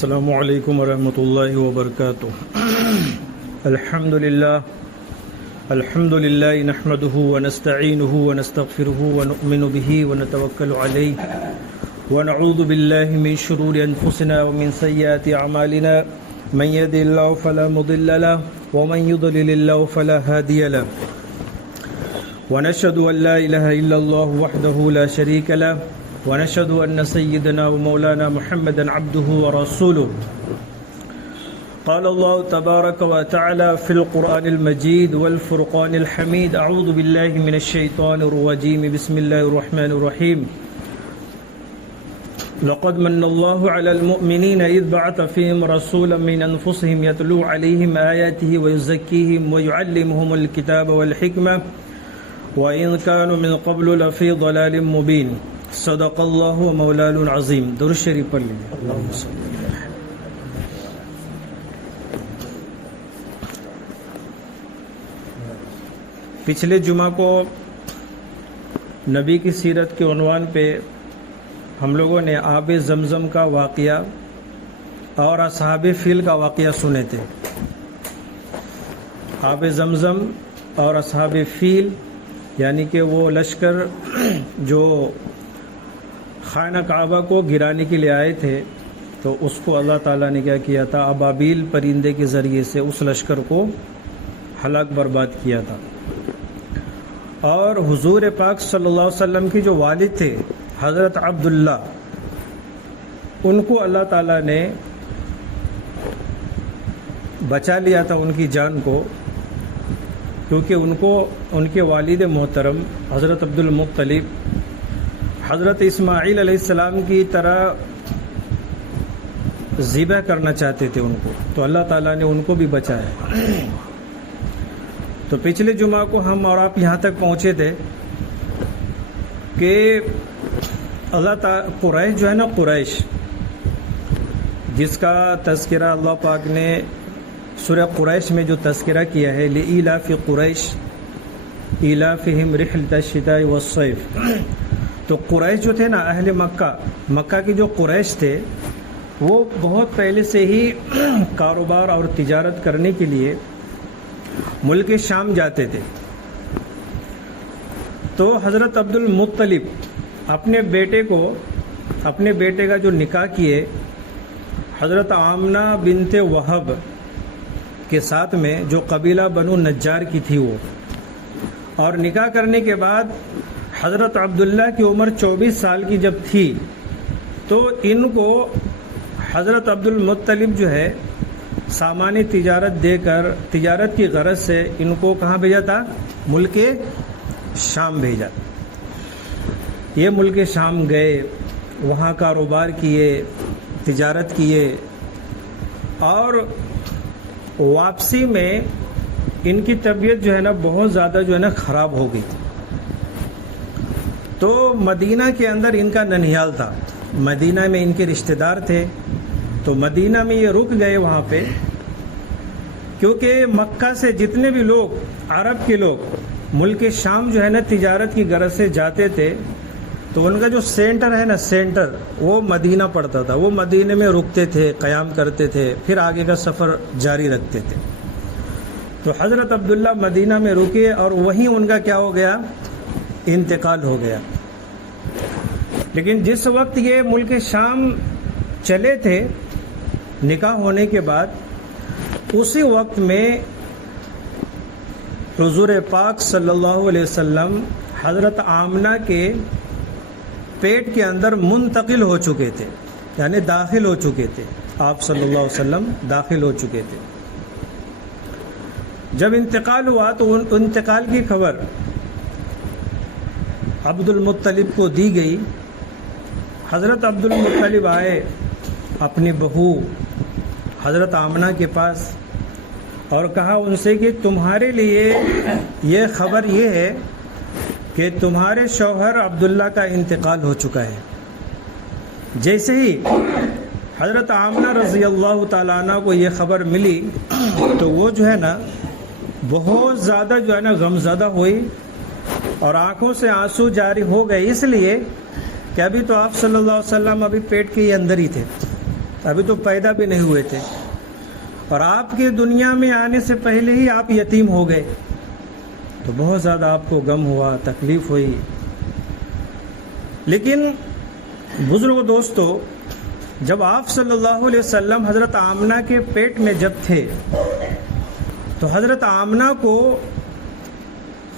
السلام علیکم ورحمۃ اللہ وبرکاتہ الحمد للہ نحمده ونستعینه ونستغفره ونؤمن به ونتوکل علیہ ونعوذ باللہ من شرور انفسنا ومن سیئات اعمالنا من يهد الله فلا مضل له ومن يضلل الله فلا هادي له ونشهد ان لا اله الا الله وحده لا شريك له ونشهد أن سيدنا ومولانا محمدا عبده ورسوله قال الله تبارك وتعالى في القرآن المجيد والفرقان الحميد أعوذ بالله من الشيطان الرجيم بسم الله الرحمن الرحيم لقد من الله على المؤمنين إذ بعث فيهم رسولا من أنفسهم يتلو عليهم آياته ويزكيهم ويعلمهم الكتاب والحكمة وإن كانوا من قبل لفي ضلال مبين صدق اللہ و مولانا العظیم. درود شریف پڑھ لیجیے. اللہم صلی اللہ علیہ. پچھلے جمعہ کو نبی کی سیرت کے عنوان پہ ہم لوگوں نے آب زمزم کا واقعہ اور اصحاب فیل کا واقعہ سنے تھے. آب زمزم اور اصحاب فیل یعنی کہ وہ لشکر جو خانہ کعبہ کو گرانے کے لیے آئے تھے، تو اس کو اللہ تعالیٰ نے کیا کیا تھا، ابابیل پرندے کے ذریعے سے اس لشکر کو ہلاک برباد کیا تھا. اور حضور پاک صلی اللہ علیہ وسلم کی جو والد تھے حضرت عبداللہ، ان کو اللہ تعالیٰ نے بچا لیا تھا، ان کی جان کو، کیونکہ ان کے والد محترم حضرت عبد المطلب حضرت اسماعیل علیہ السلام کی طرح ذبح کرنا چاہتے تھے ان کو، تو اللہ تعالیٰ نے ان کو بھی بچایا. تو پچھلے جمعہ کو ہم اور آپ یہاں تک پہنچے تھے کہ اللہ تعالیٰ قریش جو ہے نا، قریش جس کا تذکرہ اللہ پاک نے سورہ قریش میں جو تذکرہ کیا ہے، لإیلاف قریش ایلافہم رحلۃ الشتاء والصیف. تو قریش جو تھے نا، اہل مکہ کے جو قریش تھے، وہ بہت پہلے سے ہی کاروبار اور تجارت کرنے کے لیے ملک شام جاتے تھے. تو حضرت عبد المطلب اپنے بیٹے کا جو نکاح کیے حضرت آمنہ بنت وہب کے ساتھ میں، جو قبیلہ بنو نجار کی تھی وہ، اور نکاح کرنے کے بعد حضرت عبداللہ کی عمر 24 سال کی جب تھی، تو ان کو حضرت عبد المطلب جو ہے سامان تجارت دے کر، تجارت کی غرض سے ان کو کہاں بھیجا تھا؟ ملک شام بھیجا. یہ ملک شام گئے، وہاں کاروبار کیے، تجارت کیے، اور واپسی میں ان کی طبیعت جو ہے نا بہت زیادہ جو ہے نا خراب ہو گئی. تو مدینہ کے اندر ان کا ننھیال تھا، مدینہ میں ان کے رشتہ دار تھے، تو مدینہ میں یہ رک گئے وہاں پہ، کیونکہ مکہ سے جتنے بھی لوگ، عرب کے لوگ ملک شام جو ہے نا تجارت کی غرض سے جاتے تھے، تو ان کا جو سینٹر ہے نا، سینٹر وہ مدینہ پڑتا تھا. وہ مدینہ میں رکتے تھے، قیام کرتے تھے، پھر آگے کا سفر جاری رکھتے تھے. تو حضرت عبداللہ مدینہ میں رکے، اور وہیں ان کا کیا ہو گیا؟ انتقال ہو گیا. لیکن جس وقت یہ ملک شام چلے تھے نکاح ہونے کے بعد، اسی وقت میں حضور پاک صلی اللہ علیہ وسلم حضرت آمنہ کے پیٹ کے اندر منتقل ہو چکے تھے، یعنی داخل ہو چکے تھے. آپ صلی اللہ علیہ وسلم داخل ہو چکے تھے. جب انتقال ہوا تو ان انتقال کی خبر عبد المطلب کو دی گئی. حضرت عبد المطلب آئے اپنی بہو حضرت آمنہ کے پاس اور کہا ان سے کہ تمہارے لیے یہ خبر یہ ہے کہ تمہارے شوہر عبداللہ کا انتقال ہو چکا ہے. جیسے ہی حضرت آمنہ رضی اللہ تعالیٰ عنہ کو یہ خبر ملی، تو وہ جو ہے نا بہت زیادہ جو ہے نا غمزدہ ہوئی، اور آنکھوں سے آنسو جاری ہو گئے، اس لیے کہ ابھی تو آپ صلی اللہ علیہ وسلم ابھی پیٹ کے اندر ہی تھے. ابھی تو پیدا بھی نہیں ہوئے تھے، اور آپ کے دنیا میں آنے سے پہلے ہی آپ یتیم ہو گئے، تو بہت زیادہ آپ کو غم ہوا، تکلیف ہوئی۔ لیکن بزرگ دوستو، جب آپ صلی اللہ علیہ وسلم حضرت آمنہ کے پیٹ میں جب تھے تو حضرت آمنہ کو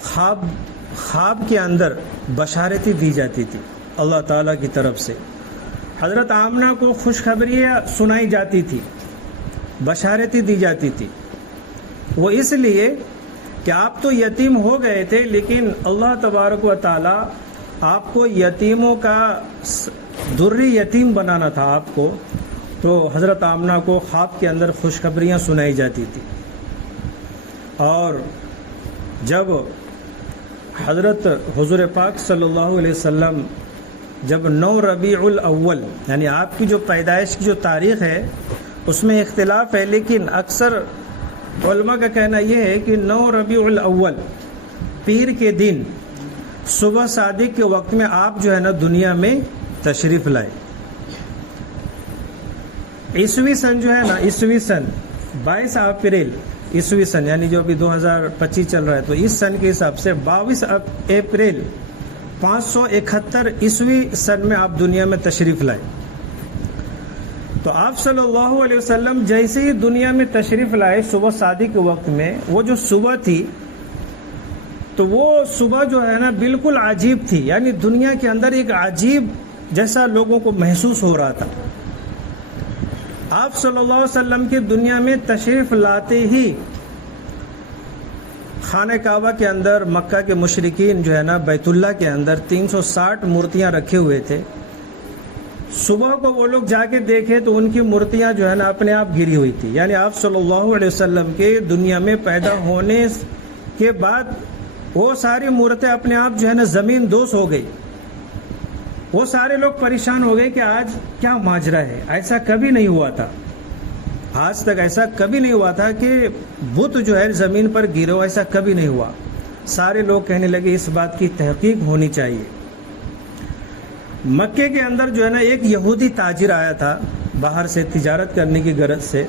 خواب کے اندر بشارتیں دی جاتی تھی اللہ تعالیٰ کی طرف سے۔ حضرت آمنہ کو خوشخبریاں سنائی جاتی تھی، بشارتیں دی جاتی تھی۔ وہ اس لیے کہ آپ تو یتیم ہو گئے تھے، لیکن اللہ تبارک و تعالیٰ آپ کو یتیموں کا دری یتیم بنانا تھا آپ کو، تو حضرت آمنہ کو خواب کے اندر خوشخبریاں سنائی جاتی تھی۔ اور جب حضرت حضور پاک صلی اللہ علیہ وسلم جب 9 ربیع الاول یعنی آپ کی جو پیدائش کی جو تاریخ ہے اس میں اختلاف ہے، لیکن اکثر علماء کا کہنا یہ ہے کہ 9 ربیع الاول پیر کے دن صبح صادق کے وقت میں آپ جو ہے نا دنیا میں تشریف لائے۔ عیسوی سن جو ہے نا، عیسوی سن 22 اپریل عیسوی سن یعنی جو ابھی 2025 چل رہا ہے، تو اس سن کے حساب سے 22 اپریل 571 عیسوی سن میں آپ دنیا میں تشریف لائے۔ تو آپ صلی اللہ علیہ وسلم جیسے ہی دنیا میں تشریف لائے صبح صادق کے وقت میں، وہ جو صبح تھی تو وہ صبح جو ہے نا بالکل عجیب تھی، یعنی دنیا کے اندر ایک عجیب جیسا لوگوں کو محسوس ہو رہا تھا۔ آپ صلی اللہ علیہ وسلم کی دنیا میں تشریف لاتے ہی خانہ کعبہ کے اندر مکہ کے مشرکین جو ہے نا بیت اللہ کے اندر 360 مورتیاں رکھے ہوئے تھے۔ صبح کو وہ لوگ جا کے دیکھے تو ان کی مورتیاں جو ہے نا اپنے آپ گری ہوئی تھی، یعنی آپ صلی اللہ علیہ وسلم کے دنیا میں پیدا ہونے کے بعد وہ ساری مورتیں اپنے آپ جو ہے نا زمین دوز ہو گئی۔ وہ سارے لوگ پریشان ہو گئے کہ آج کیا ماجرا ہے، ایسا کبھی نہیں ہوا تھا، آج تک ایسا کبھی نہیں ہوا تھا کہ بت جو ہے زمین پر گرے ہو، ایسا کبھی نہیں ہوا۔ سارے لوگ کہنے لگے اس بات کی تحقیق ہونی چاہیے۔ مکے کے اندر جو ہے نا ایک یہودی تاجر آیا تھا باہر سے تجارت کرنے کی غرض سے۔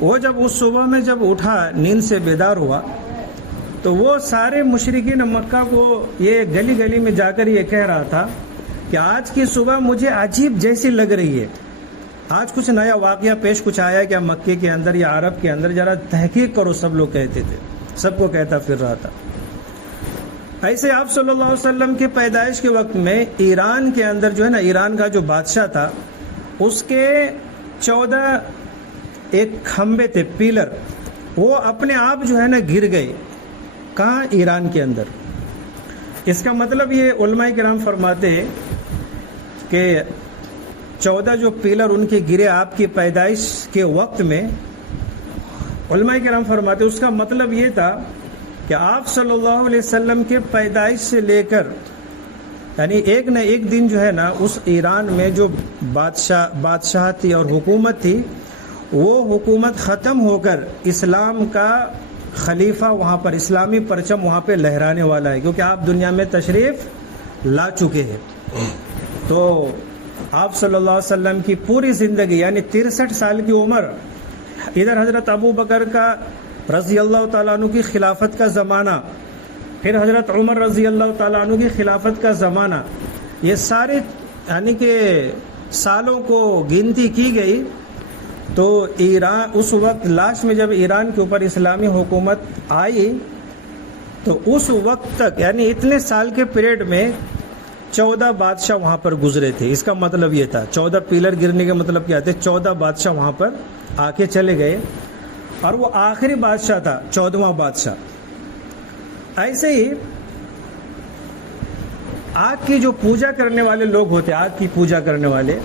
وہ جب اس صبح میں جب اٹھا، نیند سے بیدار ہوا، تو وہ سارے مشرکین مکہ کو یہ گلی گلی میں جا کر یہ کہہ رہا تھا کہ آج کی صبح مجھے عجیب جیسی لگ رہی ہے، آج کچھ نیا واقعہ پیش کچھ آیا کیا مکے کے اندر یا عرب کے اندر، ذرا تحقیق کرو، سب لوگ کہتے تھے، سب کو کہتا پھر رہا تھا۔ ایسے آپ صلی اللہ علیہ وسلم کی پیدائش کے وقت میں ایران کے اندر جو ہے نا، ایران کا جو بادشاہ تھا اس کے 14 ایک کھمبے تھے، پیلر، وہ اپنے آپ جو ہے نا گر گئے۔ کہاں؟ ایران کے اندر۔ اس کا مطلب یہ علماء کرام فرماتے ہیں کہ 14 جو پیلر ان کے گرے آپ کی پیدائش کے وقت میں، علماء کرام فرماتے ہیں اس کا مطلب یہ تھا کہ آپ صلی اللہ علیہ وسلم کے پیدائش سے لے کر یعنی ایک نہ ایک دن جو ہے نا اس ایران میں جو بادشاہ تھی اور حکومت تھی، وہ حکومت ختم ہو کر اسلام کا خلیفہ وہاں پر، اسلامی پرچم وہاں پہ لہرانے والا ہے، کیونکہ آپ دنیا میں تشریف لا چکے ہیں۔ تو آپ صلی اللہ علیہ وسلم کی پوری زندگی یعنی 63 سال کی عمر، ادھر حضرت ابو بکر کا رضی اللہ تعالیٰ عنہ کی خلافت کا زمانہ، پھر حضرت عمر رضی اللہ تعالیٰ عنہ کی خلافت کا زمانہ، یہ سارے یعنی کہ سالوں کو گنتی کی گئی تو ایران اس وقت لاسٹ میں جب ایران کے اوپر اسلامی حکومت آئی تو اس وقت تک یعنی اتنے سال کے پیریڈ میں 14 بادشاہ وہاں پر گزرے تھے۔ اس کا مطلب یہ تھا، 14 پیلر گرنے کا مطلب کیا تھے، 14 بادشاہ وہاں پر آ کے چلے گئے، اور وہ آخری بادشاہ تھا، 14واں بادشاہ۔ ایسے ہی آگ کی جو پوجا کرنے والے لوگ ہوتے، آگ کی پوجا کرنے والے،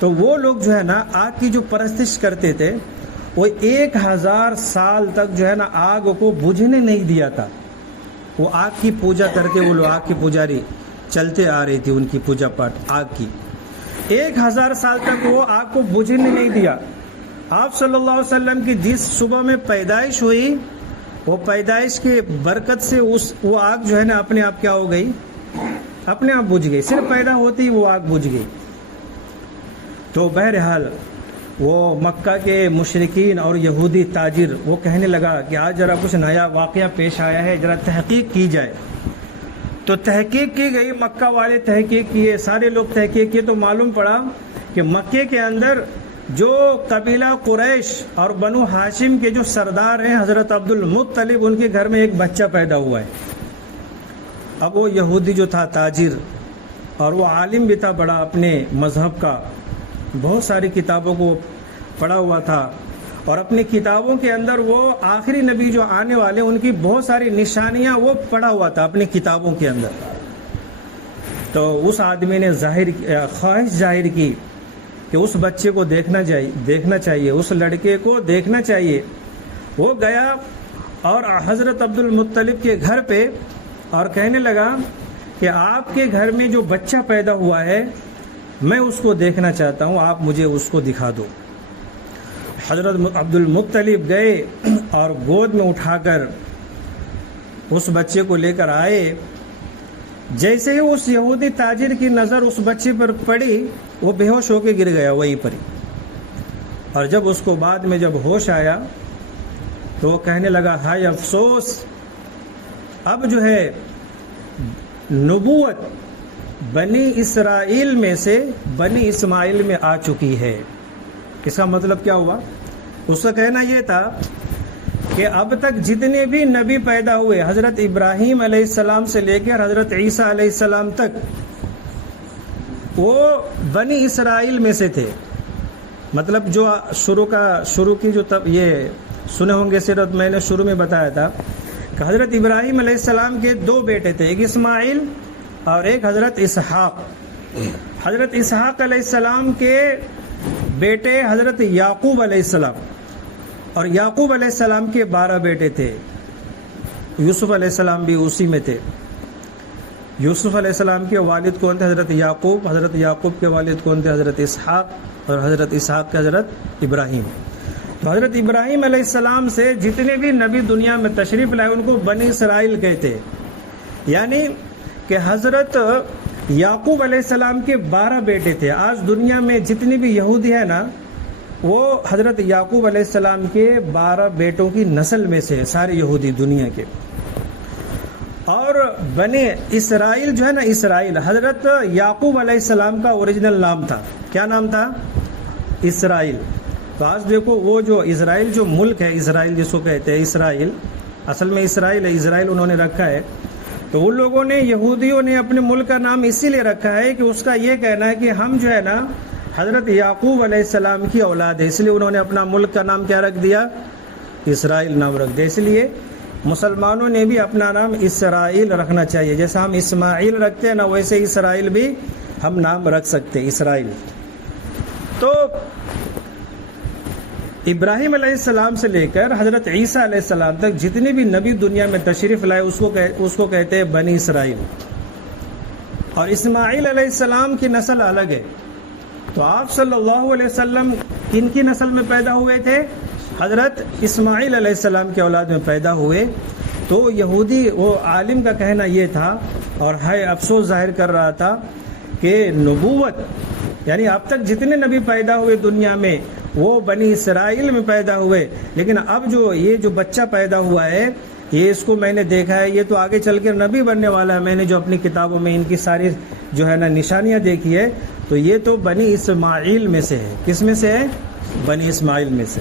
تو وہ لوگ جو ہے نا آگ کی جو پرستش کرتے تھے، وہ 1000 سال تک جو ہے نا آگ کو بجھنے نہیں دیا تھا۔ وہ آگ کی پوجا کرتے، وہ لوگ آگ کی پجاری چلتے آ رہی تھی، ان کی پوجا پاٹ آگ کی 1000 سال تک وہ آگ کو بجھنے نہیں دیا۔ آپ صلی اللہ علیہ وسلم کی جس صبح میں پیدائش ہوئی، وہ پیدائش کے برکت سے وہ آگ جو ہے نا اپنے آپ کیا ہو گئی، اپنے آپ بجھ گئی، صرف پیدا ہوتی ہی وہ آگ بجھ گئی۔ تو بہرحال وہ مکہ کے مشرکین اور یہودی تاجر وہ کہنے لگا کہ آج ذرا کچھ نیا واقعہ پیش آیا ہے، ذرا تحقیق کی جائے۔ تو تحقیق کی گئی، مکہ والے تحقیق کیے، سارے لوگ تحقیق کیے، تو معلوم پڑا کہ مکے کے اندر جو قبیلہ قریش اور بنو ہاشم کے جو سردار ہیں حضرت عبد المطلب، ان کے گھر میں ایک بچہ پیدا ہوا ہے۔ اب وہ یہودی جو تھا تاجر اور وہ عالم بھی تھا بڑا اپنے مذہب کا، بہت ساری کتابوں کو پڑھا ہوا تھا، اور اپنی کتابوں کے اندر وہ آخری نبی جو آنے والے ان کی بہت ساری نشانیاں وہ پڑھا ہوا تھا اپنی کتابوں کے اندر۔ تو اس آدمی نے خواہش ظاہر کی کہ اس بچے کو دیکھنا چاہیے، اس لڑکے کو دیکھنا چاہیے۔ وہ گیا اور حضرت عبد المطلب کے گھر پہ اور کہنے لگا کہ آپ کے گھر میں جو بچہ پیدا ہوا ہے میں اس کو دیکھنا چاہتا ہوں، آپ مجھے اس کو دکھا دو۔ حضرت عبد المطلب گئے اور گود میں اٹھا کر اس بچے کو لے کر آئے۔ جیسے ہی اس یہودی تاجر کی نظر اس بچے پر پڑی وہ بے ہوش ہو کے گر گیا وہیں پر ہی، اور جب اس کو بعد میں جب ہوش آیا تو وہ کہنے لگا ہائے افسوس، اب جو ہے نبوت بنی اسرائیل میں سے بنی اسماعیل میں آ چکی ہے۔ اس کا مطلب کیا ہوا؟ اس کا کہنا یہ تھا کہ اب تک جتنے بھی نبی پیدا ہوئے حضرت ابراہیم علیہ السلام سے لے کر حضرت عیسیٰ علیہ السلام تک وہ بنی اسرائیل میں سے تھے۔ مطلب جو شروع کی جو یہ سنے ہوں گے سیرت، میں نے شروع میں بتایا تھا کہ حضرت ابراہیم علیہ السلام کے دو بیٹے تھے، ایک اسماعیل اور ایک حضرت اسحاق۔ حضرت اسحاق علیہ السلام کے بیٹے حضرت یعقوب علیہ السلام، اور یعقوب علیہ السلام کے 12 بیٹے تھے۔ یوسف علیہ السلام بھی اسی میں تھے۔ یوسف علیہ السلام کے والد کون تھے؟ حضرت یعقوب۔ حضرت یعقوب کے والد کون تھے؟ حضرت اسحاق، اور حضرت اسحاق کے حضرت ابراہیم۔ تو حضرت ابراہیم علیہ السلام سے جتنے بھی نبی دنیا میں تشریف لائے ان کو بنی اسرائیل کہتے، یعنی کہ حضرت یعقوب علیہ السلام کے 12 بیٹے تھے۔ آج دنیا میں جتنی بھی یہودی ہے نا وہ حضرت یعقوب علیہ السلام کے 12 بیٹوں کی نسل میں سے، سارے یہودی دنیا کے۔ اور بنی اسرائیل جو ہے نا، اسرائیل حضرت یعقوب علیہ السلام کا اوریجنل نام تھا۔ کیا نام تھا؟ اسرائیل۔ تو آج دیکھو وہ جو اسرائیل جو ملک ہے، اسرائیل جس کو کہتے ہیں، اسرائیل اصل میں اسرائیل ہے، اسرائیل انہوں نے رکھا ہے۔ تو ان لوگوں نے، یہودیوں نے اپنے ملک کا نام اسی لیے رکھا ہے کہ اس کا یہ کہنا ہے کہ ہم جو ہے نا حضرت یعقوب علیہ السلام کی اولاد ہے، اس لیے انہوں نے اپنا ملک کا نام کیا رکھ دیا؟ اسرائیل نام رکھ دیا۔ اس لیے مسلمانوں نے بھی اپنا نام اسرائیل رکھنا چاہیے، جیسا ہم اسماعیل رکھتے ہیں نا ویسے اسرائیل بھی ہم نام رکھ سکتے ہیں، اسرائیل۔ تو ابراہیم علیہ السلام سے لے کر حضرت عیسیٰ علیہ السلام تک جتنے بھی نبی دنیا میں تشریف لائے اس کو کہتے ہیں بنی اسرائیل۔ اور اسماعیل علیہ السلام کی نسل الگ ہے۔ تو آپ صلی اللہ علیہ وسلم کن کی نسل میں پیدا ہوئے تھے؟ حضرت اسماعیل علیہ السلام کے اولاد میں پیدا ہوئے۔ تو یہودی وہ عالم کا کہنا یہ تھا اور ہے افسوس ظاہر کر رہا تھا کہ نبوت یعنی اب تک جتنے نبی پیدا ہوئے دنیا میں وہ بنی اسرائیل میں پیدا ہوئے، لیکن اب جو یہ جو بچہ پیدا ہوا ہے یہ اس کو میں نے دیکھا ہے، یہ تو آگے چل کر نبی بننے والا ہے۔ میں نے جو اپنی کتابوں میں ان کی ساری جو ہے نا نشانیاں دیکھی ہے تو یہ تو بنی اسماعیل میں سے ہے۔ کس میں سے ہے؟ بنی اسماعیل میں سے۔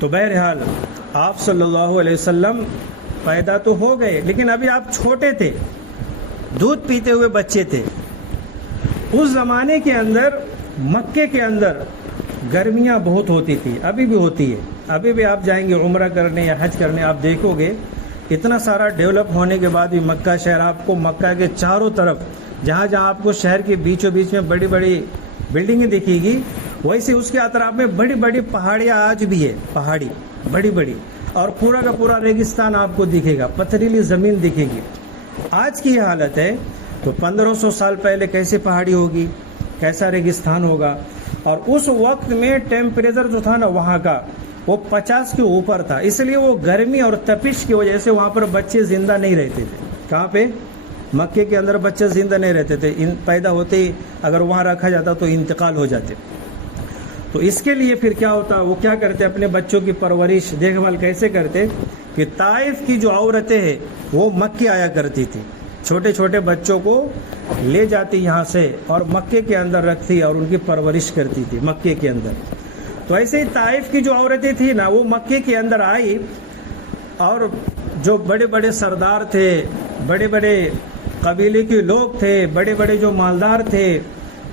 تو بہرحال آپ صلی اللہ علیہ وسلم پیدا تو ہو گئے، لیکن ابھی آپ چھوٹے تھے، دودھ پیتے ہوئے بچے تھے۔ اس زمانے کے اندر مکے کے اندر گرمیاں بہت ہوتی تھی، ابھی بھی ہوتی ہے۔ ابھی بھی آپ جائیں گے عمرہ کرنے یا حج کرنے، آپ دیکھو گے اتنا سارا ڈیولپ ہونے کے بعد بھی مکہ شہر، آپ کو مکہ کے چاروں طرف جہاں جہاں آپ کو شہر کے بیچوں بیچ میں بڑی بڑی بلڈنگیں دکھے گی، ویسے اس کے اطراف میں بڑی بڑی پہاڑیاں آج بھی ہے، پہاڑی بڑی بڑی، اور پورا کا پورا ریگستان آپ کو دکھے گا، پتھریلی زمین دکھے گی۔ آج کی یہ حالت ہے تو 1500 سال پہلے کیسے پہاڑی ہوگی، کیسا ریگستان ہوگا۔ اور اس وقت میں ٹیمپریچر جو تھا نا وہاں کا وہ 50 کے اوپر تھا، اس لیے وہ گرمی اور تپش کی وجہ سے وہاں پر بچے زندہ نہیں رہتے تھے۔ کہاں پہ؟ مکے کے اندر بچے زندہ نہیں رہتے تھے، پیدا ہوتے ہی اگر وہاں رکھا جاتا تو انتقال ہو جاتے۔ تو اس کے لیے پھر کیا ہوتا، وہ کیا کرتے، اپنے بچوں کی پرورش دیکھ بھال کیسے کرتے کہ طائف کی جو عورتیں ہیں وہ مکے آیا کرتی تھی، چھوٹے چھوٹے بچوں کو لے جاتی یہاں سے اور مکے کے اندر رکھتی اور ان کی پرورش کرتی تھی مکے کے اندر۔ تو ایسے ہی طائف کی جو عورتیں تھیں نا، وہ مکے کے اندر آئی اور جو بڑے بڑے سردار تھے، بڑے بڑے قبیلے کے لوگ تھے، بڑے بڑے جو مالدار تھے،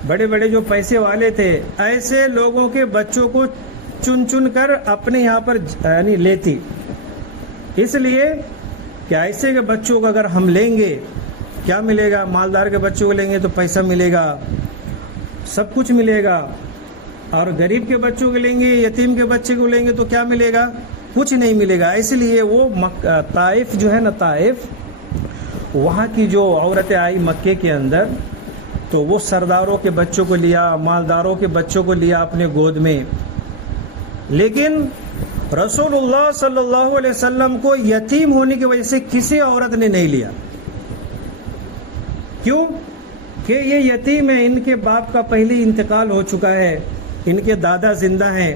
بڑے بڑے جو پیسے والے تھے، ایسے لوگوں کے بچوں کو چن چن کر اپنے یہاں پر یعنی لیتی، اس لیے کہ ایسے کے بچوں کو اگر ہم لیں گے کیا ملے گا، مالدار کے بچوں کو لیں گے تو پیسہ ملے گا، سب کچھ ملے گا، اور غریب کے بچوں کو لیں گے، یتیم کے بچے کو لیں گے تو کیا ملے گا، کچھ نہیں ملے گا۔ اس لیے وہ طائف جو ہے نا، طائف وہاں کی جو عورتیں آئی مکے کے اندر، تو وہ سرداروں کے بچوں کو لیا، مالداروں کے بچوں کو لیا اپنے گود میں، لیکن رسول اللہ صلی اللہ علیہ وسلم کو یتیم ہونے کی وجہ سے کسی عورت نے نہیں لیا۔ کیوں کہ یہ یتیم ہے، ان کے باپ کا پہلے انتقال ہو چکا ہے، ان کے دادا زندہ ہیں،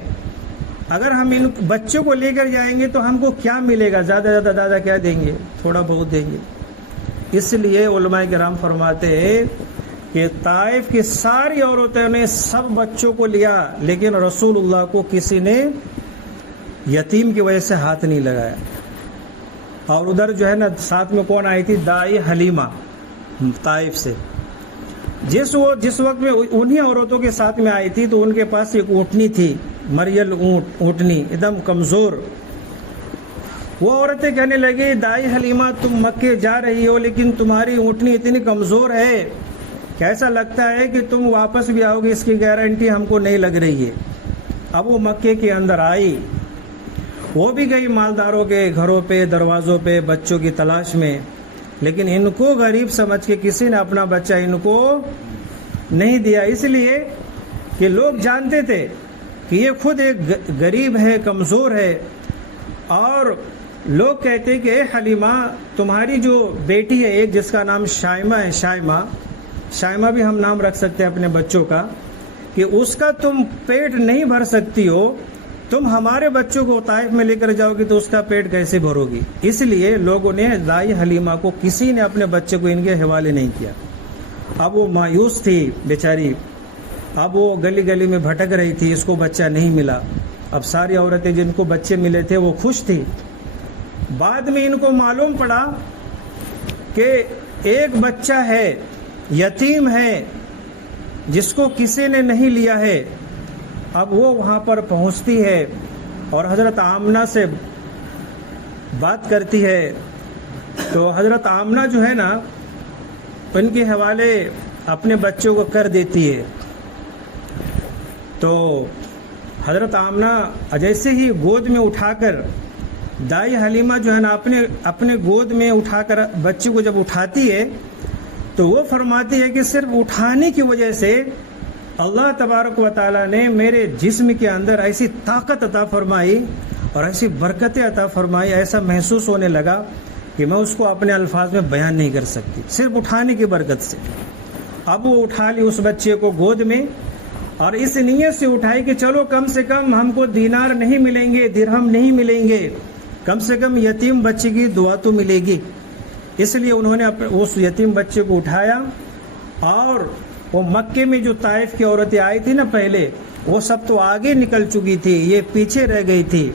اگر ہم ان بچوں کو لے کر جائیں گے تو ہم کو کیا ملے گا، زیادہ زیادہ دادا کیا دیں گے، تھوڑا بہت دیں گے۔ اس لیے علماء کرام فرماتے ہیں کہ طائف کی ساری عورتوں نے سب بچوں کو لیا، لیکن رسول اللہ کو کسی نے یتیم کی وجہ سے ہاتھ نہیں لگایا۔ اور ادھر جو ہے نا ساتھ میں کون آئی تھی، دائی حلیمہ طائف سے، جس وقت میں انہی عورتوں کے ساتھ میں آئی تھی تو ان کے پاس ایک اونٹنی تھی، مریل اونٹنی ایک دم کمزور۔ وہ عورتیں کہنے لگی، دائی حلیمہ تم مکے جا رہی ہو لیکن تمہاری اونٹنی اتنی کمزور ہے کہ ایسا لگتا ہے کہ تم واپس بھی آؤ گی، اس کی گارنٹی ہم کو نہیں لگ رہی ہے۔ اب وہ مکے کے اندر آئی، وہ بھی گئی مالداروں کے گھروں پہ، دروازوں پہ بچوں کی تلاش میں، لیکن ان کو غریب سمجھ کے کسی نے اپنا بچہ ان کو نہیں دیا، اس لیے کہ لوگ جانتے تھے کہ یہ خود ایک غریب ہے، کمزور ہے، اور لوگ کہتے کہ اے حلیمہ تمہاری جو بیٹی ہے ایک، جس کا نام شائمہ ہے، شائمہ بھی ہم نام رکھ سکتے ہیں اپنے بچوں کا، کہ اس کا تم پیٹ نہیں بھر سکتی ہو، تم ہمارے بچوں کو طائف میں لے کر جاؤ گی تو اس کا پیٹ کیسے بھرو گی۔ اس لیے لوگوں نے دائی حلیمہ کو کسی نے اپنے بچے کو ان کے حوالے نہیں کیا۔ اب وہ مایوس تھی بیچاری، اب وہ گلی گلی میں بھٹک رہی تھی، اس کو بچہ نہیں ملا۔ اب ساری عورتیں جن کو بچے ملے تھے وہ خوش تھی۔ بعد میں ان کو معلوم پڑا کہ ایک بچہ ہے، یتیم ہے، جس کو کسی نے نہیں لیا ہے۔ اب وہ وہاں پر پہنچتی ہے اور حضرت آمنہ سے بات کرتی ہے، تو حضرت آمنہ جو ہے نا ان کے حوالے اپنے بچوں کو کر دیتی ہے۔ تو حضرت آمنہ جیسے ہی گود میں اٹھا کر، دائی حلیمہ جو ہے نا اپنے گود میں اٹھا کر بچے کو جب اٹھاتی ہے تو وہ فرماتی ہے کہ صرف اٹھانے کی وجہ سے اللہ تبارک و تعالیٰ نے میرے جسم کے اندر ایسی طاقت عطا فرمائی اور ایسی برکتیں عطا فرمائی، ایسا محسوس ہونے لگا کہ میں اس کو اپنے الفاظ میں بیان نہیں کر سکتی، صرف اٹھانے کی برکت سے۔ اب وہ اٹھا لی اس بچے کو گود میں، اور اس نیت سے اٹھائی کہ چلو کم سے کم ہم کو دینار نہیں ملیں گے، درہم نہیں ملیں گے، کم سے کم یتیم بچے کی دعا تو ملے گی۔ اس لیے انہوں نے اس یتیم بچے کو اٹھایا، اور وہ مکے میں جو طائف کی عورتیں آئی تھی نا پہلے، وہ سب تو آگے نکل چکی تھی، یہ پیچھے رہ گئی تھی۔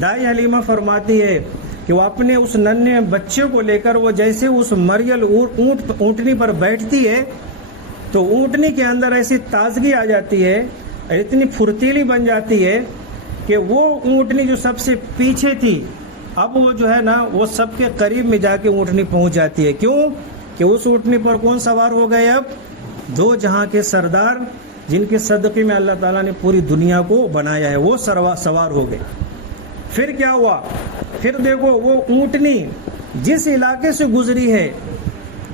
دائی حلیمہ فرماتی ہے کہ وہ اپنے اس ننھے بچے کو لے کر وہ جیسے اس مریل اونٹنی پر بیٹھتی ہے تو اونٹنی کے اندر ایسی تازگی آ جاتی ہے، اتنی پھرتیلی بن جاتی ہے کہ وہ اونٹنی جو سب سے پیچھے تھی، اب وہ جو ہے نا وہ سب کے قریب میں جا کے اونٹنی پہنچ جاتی ہے۔ کیوں کہ اس اونٹنی پر کون سوار ہو گئے؟ اب دو جہاں کے سردار، جن کے صدقے میں اللہ تعالیٰ نے پوری دنیا کو بنایا ہے، وہ سوار ہو گئے۔ پھر کیا ہوا؟ پھر دیکھو وہ اونٹنی جس علاقے سے گزری ہے،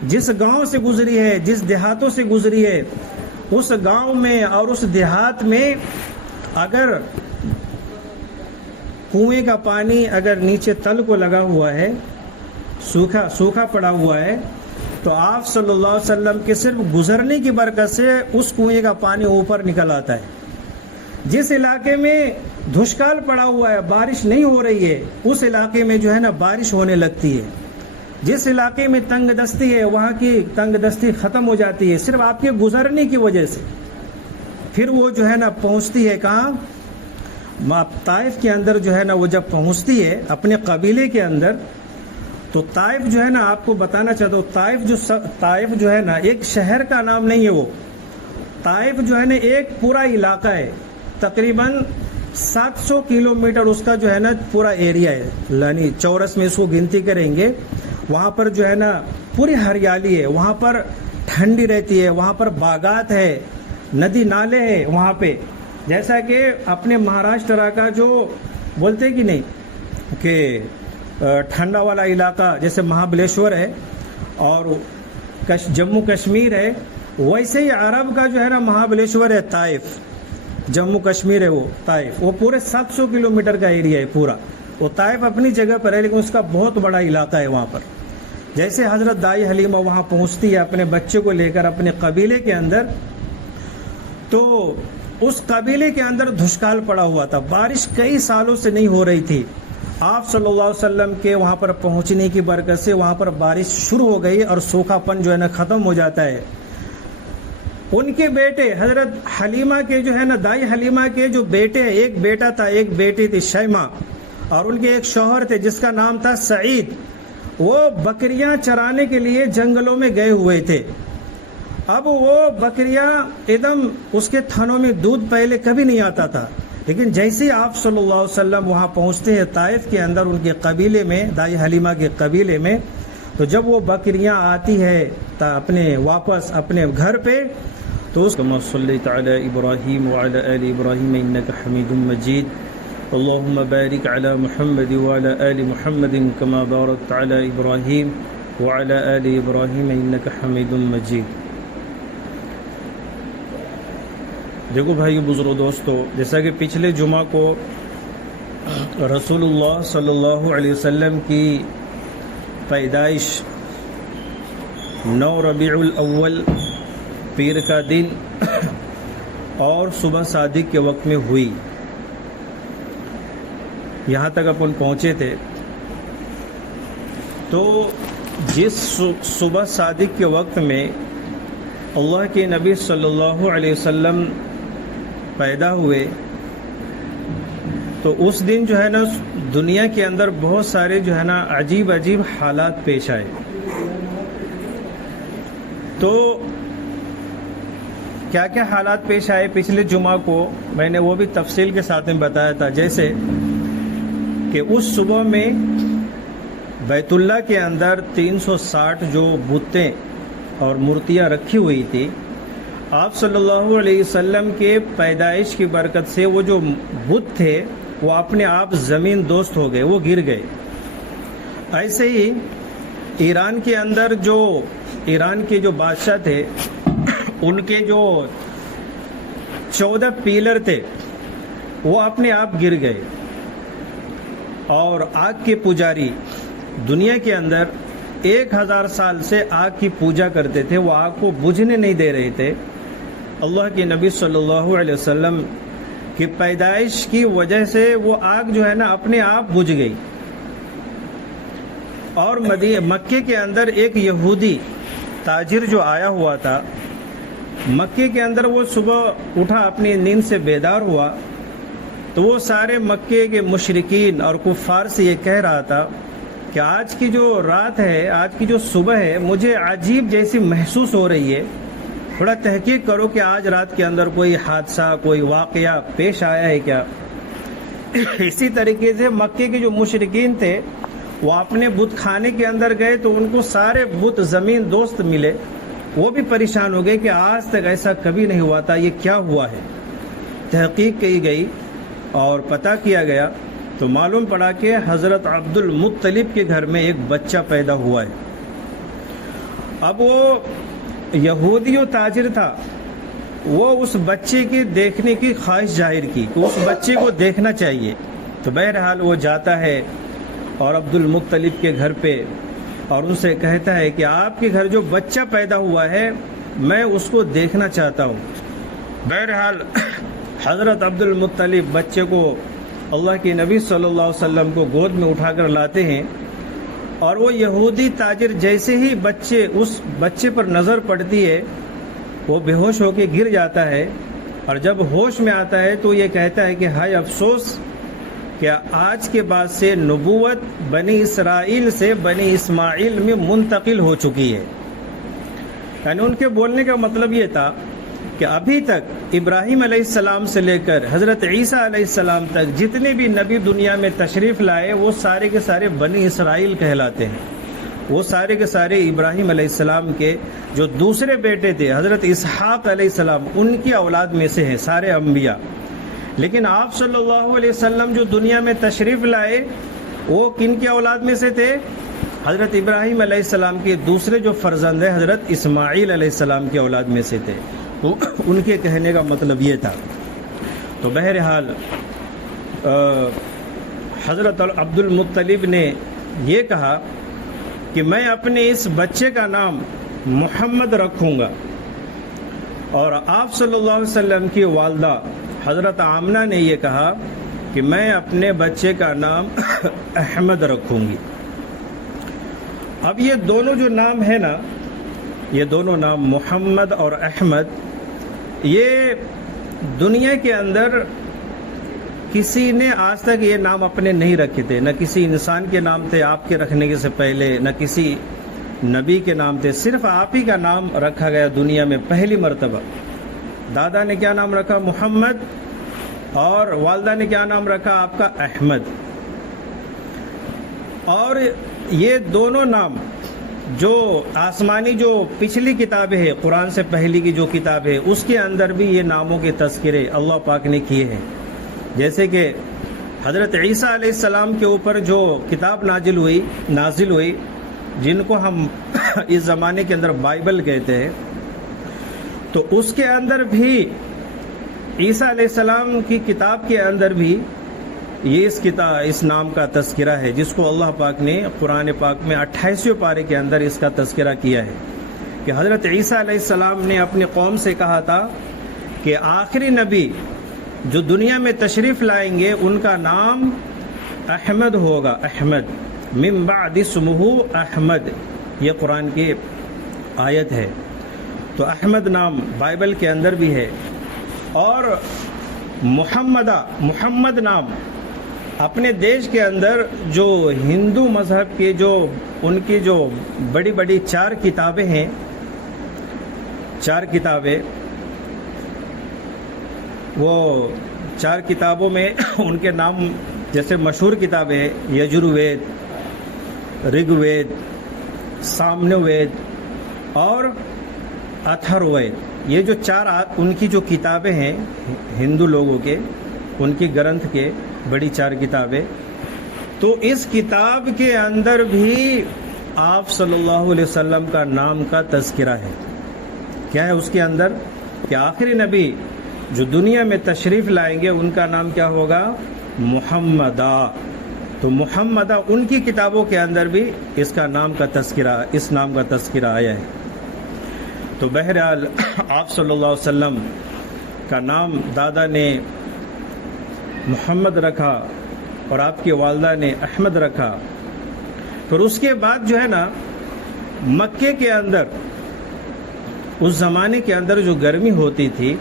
جس گاؤں سے گزری ہے، جس دیہاتوں سے گزری ہے، اس گاؤں میں اور اس دیہات میں اگر کنویں کا پانی اگر نیچے تل کو لگا ہوا ہے، سوکھا پڑا ہوا ہے، تو آپ صلی اللہ علیہ وسلم کے صرف گزرنے کی برکت سے اس کنویں کا پانی اوپر نکل آتا ہے۔ جس علاقے میں دھشکال پڑا ہوا ہے، بارش نہیں ہو رہی ہے، اس علاقے میں جو ہے نا بارش ہونے لگتی ہے۔ جس علاقے میں تنگ دستی ہے وہاں کی تنگ دستی ختم ہو جاتی ہے صرف آپ کے گزرنے کی وجہ سے۔ پھر وہ جو ہے نا پہنچتی ہے کہاں؟ طائف کے اندر جو ہے نا وہ جب پہنچتی ہے اپنے قبیلے کے اندر، تو طائف جو ہے نا آپ کو بتانا چاہتا ہوں، طائف جو ہے نا ایک شہر کا نام نہیں ہے، وہ طائف جو ہے نا ایک پورا علاقہ ہے، تقریباً 700 کلومیٹر اس کا جو ہے نا پورا ایریا ہے، یعنی چورس میں اس کو گنتی کریں گے، وہاں پر جو ہے نا پوری ہریالی ہے، وہاں پر ٹھنڈی رہتی ہے، وہاں پر باغات ہے، ندی نالے ہیں وہاں پہ، جیسا کہ اپنے مہاراشٹر کا جو بولتے کہ نہیں کہ ٹھنڈا والا علاقہ جیسے مہابلیشور ہے اور جموں کشمیر ہے، ویسے ہی عرب کا جو ہے نا مہابلیشور ہے طائف، جموں کشمیر ہے وہ طائف، وہ پورے 700 کلومیٹر کا ایریا ہے پورا۔ وہ طائف اپنی جگہ پر ہے لیکن اس کا بہت بڑا علاقہ ہے وہاں پر۔ جیسے حضرت دائی حلیمہ وہاں پہنچتی ہے اپنے بچے کو لے کر اپنے قبیلے کے اندر، تو اس قبیلے کے اندر دھشکال پڑا ہوا تھا، بارش کئی سالوں سے نہیں ہو رہی تھی۔ آپ صلی اللہ علیہ وسلم کے وہاں پر پہنچنے کی برکت سے وہاں پر بارش شروع ہو گئی اور سوکھا پن جو ہے نا ختم ہو جاتا ہے۔ ان کے بیٹے حضرت حلیمہ کے جو ہے نا دائی حلیمہ کے جو بیٹے، ایک بیٹا تھا ایک بیٹی تھی شیمہ، اور ان کے ایک شوہر تھے جس کا نام تھا سعید، وہ بکریاں چرانے کے لیے جنگلوں میں گئے ہوئے تھے۔ اب وہ بکریاں ایک دم اس کے تھنوں میں دودھ پہلے کبھی نہیں آتا تھا، لیکن جیسے آپ صلی اللہ علیہ وسلم وہاں پہنچتے ہیں طائف کے اندر ان کے قبیلے میں، دائی حلیمہ کے قبیلے میں، تو جب وہ بکریاں آتی ہے اپنے واپس اپنے گھر پہ، تو اس کما صلیت علی ابراہیم وعلی آل ابراہیم انک حمید مجید، اللہم بارک علی محمد وعلی آل محمد کما بارکت علی ابراہیم وعلی آل ابراہیم انک حمید مجید۔ دیکھو بھائی بزرگ دوستو، جیسا کہ پچھلے جمعہ کو رسول اللہ صلی اللہ علیہ وسلم کی پیدائش 9 ربیع الاول پیر کا دن اور صبح صادق کے وقت میں ہوئی، یہاں تک اپن پہنچے تھے۔ تو جس صبح صادق کے وقت میں اللہ کے نبی صلی اللہ علیہ وسلم پیدا ہوئے، تو اس دن جو ہے نا دنیا کے اندر بہت سارے جو ہے نا عجیب عجیب حالات پیش آئے۔ تو کیا کیا حالات پیش آئے پچھلے جمعہ کو میں نے وہ بھی تفصیل کے ساتھ میں بتایا تھا، جیسے کہ اس صبح میں بیت اللہ کے اندر 360 جو بتیں اور مورتیاں رکھی ہوئی تھی، آپ صلی اللہ علیہ وسلم کے پیدائش کی برکت سے وہ جو بت تھے وہ اپنے آپ زمین دوست ہو گئے، وہ گر گئے۔ ایسے ہی ایران کے اندر جو ایران کے جو بادشاہ تھے، ان کے جو 14 پیلر تھے وہ اپنے آپ گر گئے، اور آگ کے پجاری دنیا کے اندر 1000 سال سے آگ کی پوجا کرتے تھے، وہ آگ کو بجھنے نہیں دے رہے تھے۔ اللہ کے نبی صلی اللہ علیہ وسلم کی پیدائش کی وجہ سے وہ آگ جو ہے نا اپنے آپ بجھ گئی۔ اور مکے کے اندر ایک یہودی تاجر جو آیا ہوا تھا، مکے کے اندر وہ صبح اٹھا اپنی نیند سے بیدار ہوا، تو وہ سارے مکے کے مشرکین اور کفار سے یہ کہہ رہا تھا کہ آج کی جو رات ہے، آج کی جو صبح ہے، مجھے عجیب جیسی محسوس ہو رہی ہے، تھوڑا تحقیق کرو کہ آج رات کے اندر کوئی حادثہ کوئی واقعہ پیش آیا ہے کیا۔ اسی طریقے سے مکے کے جو مشرکین تھے وہ اپنے بت خانے کے اندر گئے تو ان کو سارے بت زمین دوست ملے، وہ بھی پریشان ہو گئے کہ آج تک ایسا کبھی نہیں ہوا تھا، یہ کیا ہوا ہے۔ تحقیق کی گئی اور پتہ کیا گیا تو معلوم پڑا کہ حضرت عبد المطلب کے گھر میں ایک بچہ پیدا ہوا ہے۔ اب وہ یہودی و تاجر تھا، وہ اس بچے کی دیکھنے کی خواہش ظاہر کی کہ اس بچے کو دیکھنا چاہیے، تو بہرحال وہ جاتا ہے اور عبد المطلب کے گھر پہ اور ان سے کہتا ہے کہ آپ کے گھر جو بچہ پیدا ہوا ہے میں اس کو دیکھنا چاہتا ہوں۔ بہرحال حضرت عبد المطلب بچے کو اللہ کے نبی صلی اللہ علیہ وسلم کو گود میں اٹھا کر لاتے ہیں، اور وہ یہودی تاجر جیسے ہی اس بچے پر نظر پڑتی ہے وہ بے ہوش ہو کے گر جاتا ہے، اور جب ہوش میں آتا ہے تو یہ کہتا ہے کہ ہائے افسوس کہ آج کے بعد سے نبوت بنی اسرائیل سے بنی اسماعیل میں منتقل ہو چکی ہے۔ یعنی ان کے بولنے کا مطلب یہ تھا کہ ابھی تک ابراہیم علیہ السلام سے لے کر حضرت عیسیٰ علیہ السلام تک جتنے بھی نبی دنیا میں تشریف لائے وہ سارے کے سارے بنی اسرائیل کہلاتے ہیں۔ وہ سارے کے سارے ابراہیم علیہ السلام کے جو دوسرے بیٹے تھے حضرت اسحاق علیہ السلام ان کی اولاد میں سے ہیں سارے انبیاء۔ لیکن آپ صلی اللہ علیہ وسلم جو دنیا میں تشریف لائے وہ کن کی اولاد میں سے تھے؟ حضرت ابراہیم علیہ السلام کے دوسرے جو فرزند ہیں حضرت اسماعیل علیہ السلام کی اولاد میں سے تھے۔ ان کے کہنے کا مطلب یہ تھا۔ تو بہرحال حضرت عبد المطلب نے یہ کہا کہ میں اپنے اس بچے کا نام محمد رکھوں گا، اور آپ صلی اللہ علیہ وسلم کی والدہ حضرت آمنہ نے یہ کہا کہ میں اپنے بچے کا نام احمد رکھوں گی۔ اب یہ دونوں جو نام ہے نا، یہ دونوں نام محمد اور احمد، یہ دنیا کے اندر کسی نے آج تک یہ نام اپنے نہیں رکھے تھے، نہ کسی انسان کے نام تھے آپ کے رکھنے کے سے پہلے، نہ کسی نبی کے نام تھے، صرف آپ ہی کا نام رکھا گیا دنیا میں پہلی مرتبہ۔ دادا نے کیا نام رکھا؟ محمد، اور والدہ نے کیا نام رکھا آپ کا؟ احمد۔ اور یہ دونوں نام جو آسمانی جو پچھلی کتابیں ہیں، قرآن سے پہلی کی جو کتاب ہے اس کے اندر بھی یہ ناموں کے تذکرے اللہ پاک نے کیے ہیں۔ جیسے کہ حضرت عیسیٰ علیہ السلام کے اوپر جو کتاب نازل ہوئی جن کو ہم اس زمانے کے اندر بائبل کہتے ہیں، تو اس کے اندر بھی عیسیٰ علیہ السلام کی کتاب کے اندر بھی یہ اس نام کا تذکرہ ہے، جس کو اللہ پاک نے قرآن پاک میں 28ویں پارے کے اندر اس کا تذکرہ کیا ہے کہ حضرت عیسیٰ علیہ السلام نے اپنی قوم سے کہا تھا کہ آخری نبی جو دنیا میں تشریف لائیں گے ان کا نام احمد ہوگا، احمد، من بعد اسمہ احمد، یہ قرآن کی آیت ہے۔ تو احمد نام بائبل کے اندر بھی ہے، اور محمد نام اپنے دیش کے اندر جو ہندو مذہب کے جو ان کی جو بڑی بڑی 4 کتابیں ہیں، 4 کتابیں، وہ 4 کتابوں میں ان کے نام جیسے مشہور کتابیں ہیں یجروید، رگ وید، سامنو وید اور اتھروید۔ یہ جو 4 ان کی جو کتابیں ہیں ہندو لوگوں کے، ان کی گرنتھ کے بڑی 4 کتابیں، تو اس کتاب کے اندر بھی آپ صلی اللہ علیہ وسلم کا نام کا تذکرہ ہے۔ کیا ہے اس کے اندر؟ کہ آخری نبی جو دنیا میں تشریف لائیں گے ان کا نام کیا ہوگا؟ محمدہ۔ تو محمدہ ان کی کتابوں کے اندر بھی اس نام کا تذکرہ آیا ہے۔ تو بہرحال آپ صلی اللہ علیہ وسلم کا نام دادا نے محمد رکھا اور آپ کی والدہ نے احمد رکھا۔ پھر اس کے بعد جو ہے نا، مکے کے اندر اس زمانے کے اندر جو گرمی ہوتی تھی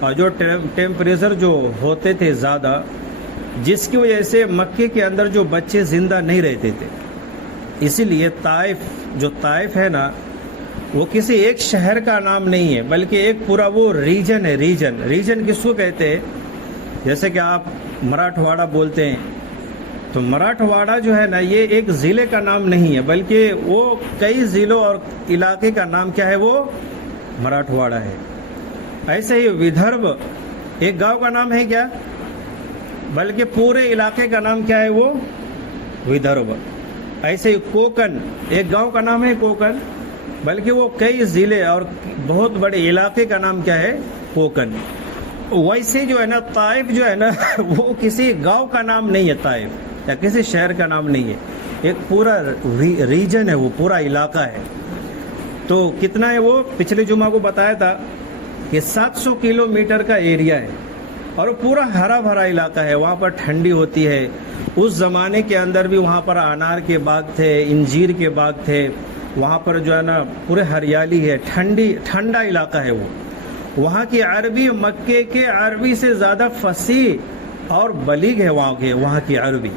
اور جو ٹیمپریچر جو ہوتے تھے زیادہ، جس کی وجہ سے مکے کے اندر جو بچے زندہ نہیں رہتے تھے، اسی لیے طائف ہے نا، وہ کسی ایک شہر کا نام نہیں ہے بلکہ ایک پورا وہ ریجن ہے۔ ریجن کس کو کہتے ہیں؟ جیسے کہ آپ مراٹھواڑہ بولتے ہیں، تو مراٹھواڑہ جو ہے نا یہ ایک ضلع کا نام نہیں ہے بلکہ وہ کئی ضلعوں اور علاقے کا نام کیا ہے؟ وہ مراٹھواڑہ ہے۔ ایسے ہی ودربھ ایک گاؤں کا نام ہے کیا؟ بلکہ پورے علاقے کا نام کیا ہے؟ وہ ودربھ۔ ایسے ہی کوکن ایک گاؤں کا نام ہے کوکن، بلکہ وہ کئی ضلع اور بہت بڑے علاقے کا نام کیا ہے؟ کوکن۔ ویسے جو ہے نا طائف جو ہے نا وہ کسی گاؤں کا نام نہیں ہے، طائف یا کسی شہر کا نام نہیں ہے، ایک پورا ریجن ہے، وہ پورا علاقہ ہے۔ تو کتنا ہے وہ؟ پچھلے جمعہ کو بتایا تھا کہ 700 کلومیٹر کا ایریا ہے، اور پورا ہرا بھرا علاقہ ہے، وہاں پر ٹھنڈی ہوتی ہے۔ اس زمانے کے اندر بھی وہاں پر انار کے باغ تھے، انجیر کے باغ تھے، وہاں پر جو ہے نا پورے ہریالی ہے، ٹھنڈا علاقہ ہے وہ۔ وہاں کی عربی مکے کے عربی سے زیادہ فصیح اور بلیغ ہے وہاں کی عربی۔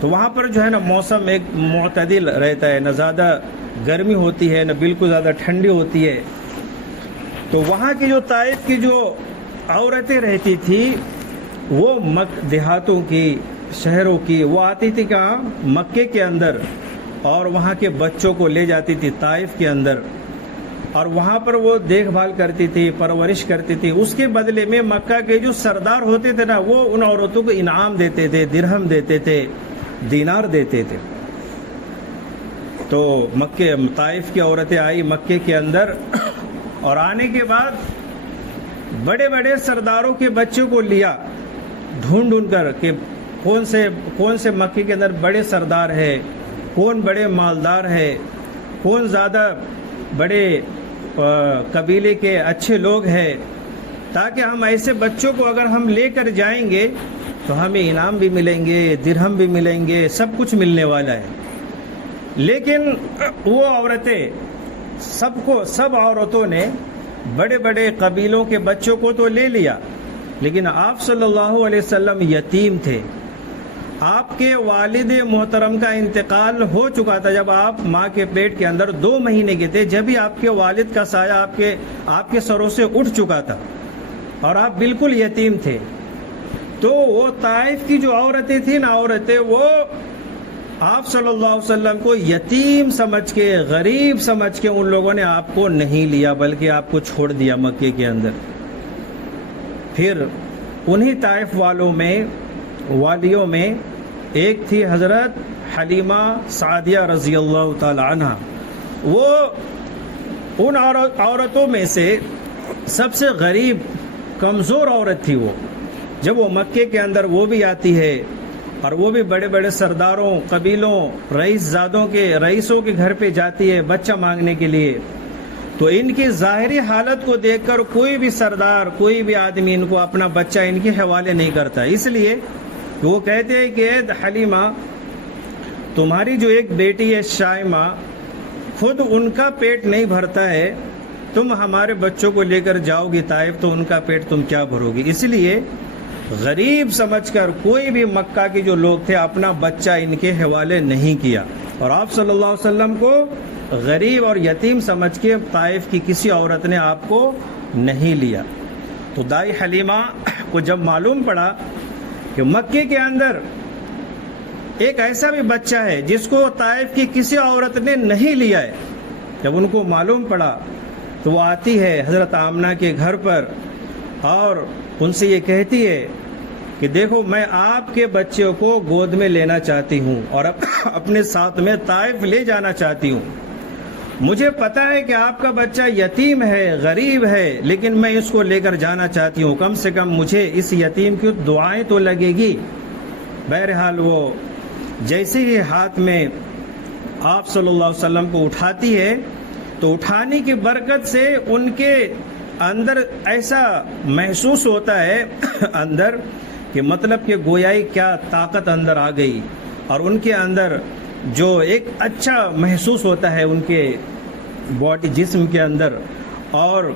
تو وہاں پر جو ہے نا موسم ایک معتدل رہتا ہے، نہ زیادہ گرمی ہوتی ہے نہ بالکل زیادہ ٹھنڈی ہوتی ہے۔ تو وہاں کی جو طائف کی جو عورتیں رہتی تھی وہ دیہاتوں کی، شہروں کی، وہ آتی تھی کہاں؟ مکے کے اندر، اور وہاں کے بچوں کو لے جاتی تھی طائف کے اندر، اور وہاں پر وہ دیکھ بھال کرتی تھی، پرورش کرتی تھی۔ اس کے بدلے میں مکہ کے جو سردار ہوتے تھے نا، وہ ان عورتوں کو انعام دیتے تھے، درہم دیتے تھے، دینار دیتے تھے۔ تو طائف کی عورتیں آئی مکے کے اندر، اور آنے کے بعد بڑے بڑے سرداروں کے بچوں کو لیا ڈھونڈ کر کہ کون سے مکے کے اندر بڑے سردار ہے، کون بڑے مالدار ہے، کون زیادہ بڑے قبیلے کے اچھے لوگ ہیں، تاکہ ہم ایسے بچوں کو اگر ہم لے کر جائیں گے تو ہمیں انعام بھی ملیں گے، درہم بھی ملیں گے، سب کچھ ملنے والا ہے۔ لیکن وہ عورتیں سب عورتوں نے بڑے بڑے قبیلوں کے بچوں کو تو لے لیا، لیکن آپ صلی اللہ علیہ وسلم یتیم تھے۔ آپ کے والد محترم کا انتقال ہو چکا تھا جب آپ ماں کے پیٹ کے اندر 2 مہینے کے تھے، جب ہی آپ کے والد کا سایہ آپ کے سروں سے اٹھ چکا تھا، اور آپ بالکل یتیم تھے۔ تو وہ طائف کی جو عورتیں تھیں نا، وہ آپ صلی اللہ علیہ وسلم کو یتیم سمجھ کے، غریب سمجھ کے ان لوگوں نے آپ کو نہیں لیا، بلکہ آپ کو چھوڑ دیا مکے کے اندر۔ پھر انہی طائف والیوں میں ایک تھی حضرت حلیمہ سعدیہ رضی اللہ تعالی عنہ۔ وہ ان عورتوں میں سے سب سے غریب، کمزور عورت تھی وہ۔ جب وہ مکے کے اندر وہ بھی آتی ہے، اور وہ بھی بڑے بڑے سرداروں، قبیلوں، رئیسوں کے گھر پہ جاتی ہے بچہ مانگنے کے لیے، تو ان کی ظاہری حالت کو دیکھ کر کوئی بھی سردار، کوئی بھی آدمی ان کو اپنا بچہ ان کے حوالے نہیں کرتا۔ اس لیے وہ کہتے ہیں کہ حلیمہ، تمہاری جو ایک بیٹی ہے شائمہ، خود ان کا پیٹ نہیں بھرتا ہے، تم ہمارے بچوں کو لے کر جاؤ گی طائف تو ان کا پیٹ تم کیا بھرو گی؟ اس لیے غریب سمجھ کر کوئی بھی مکہ کے جو لوگ تھے اپنا بچہ ان کے حوالے نہیں کیا، اور آپ صلی اللہ علیہ وسلم کو غریب اور یتیم سمجھ کے طائف کی کسی عورت نے آپ کو نہیں لیا۔ تو دائی حلیمہ کو جب معلوم پڑا کہ مکے کے اندر ایک ایسا بھی بچہ ہے جس کو طائف کی کسی عورت نے نہیں لیا ہے، جب ان کو معلوم پڑا تو وہ آتی ہے حضرت آمنہ کے گھر پر، اور ان سے یہ کہتی ہے کہ دیکھو، میں آپ کے بچے کو گود میں لینا چاہتی ہوں اور اپنے ساتھ میں طائف لے جانا چاہتی ہوں۔ مجھے پتا ہے کہ آپ کا بچہ یتیم ہے، غریب ہے، لیکن میں اس کو لے کر جانا چاہتی ہوں، کم سے کم مجھے اس یتیم کی دعائیں تو لگے گی۔ بہرحال وہ جیسے ہی ہاتھ میں آپ صلی اللہ علیہ وسلم کو اٹھاتی ہے تو اٹھانے کی برکت سے ان کے اندر ایسا محسوس ہوتا ہے اندر کہ مطلب کہ گویائی کیا طاقت اندر آ گئی، اور ان کے اندر جو ایک اچھا محسوس ہوتا ہے ان کے باڈی، جسم کے اندر، اور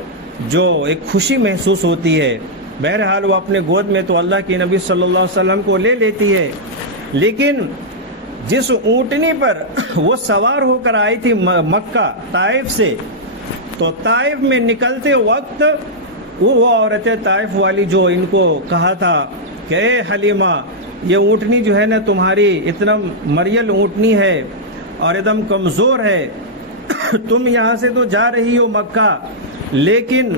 جو ایک خوشی محسوس ہوتی ہے۔ بہرحال وہ اپنے گود میں تو اللہ کے نبی صلی اللہ علیہ وسلم کو لے لیتی ہے، لیکن جس اونٹنی پر وہ سوار ہو کر آئی تھی مکہ طائف سے، تو طائف میں نکلتے وقت وہ عورتیں طائف والی جو ان کو کہا تھا کہ اے حلیمہ، یہ اونٹنی جو ہے نا تمہاری اتنا مریل اونٹنی ہے اور ایک دم کمزور ہے، تم یہاں سے تو جا رہی ہو مکہ، لیکن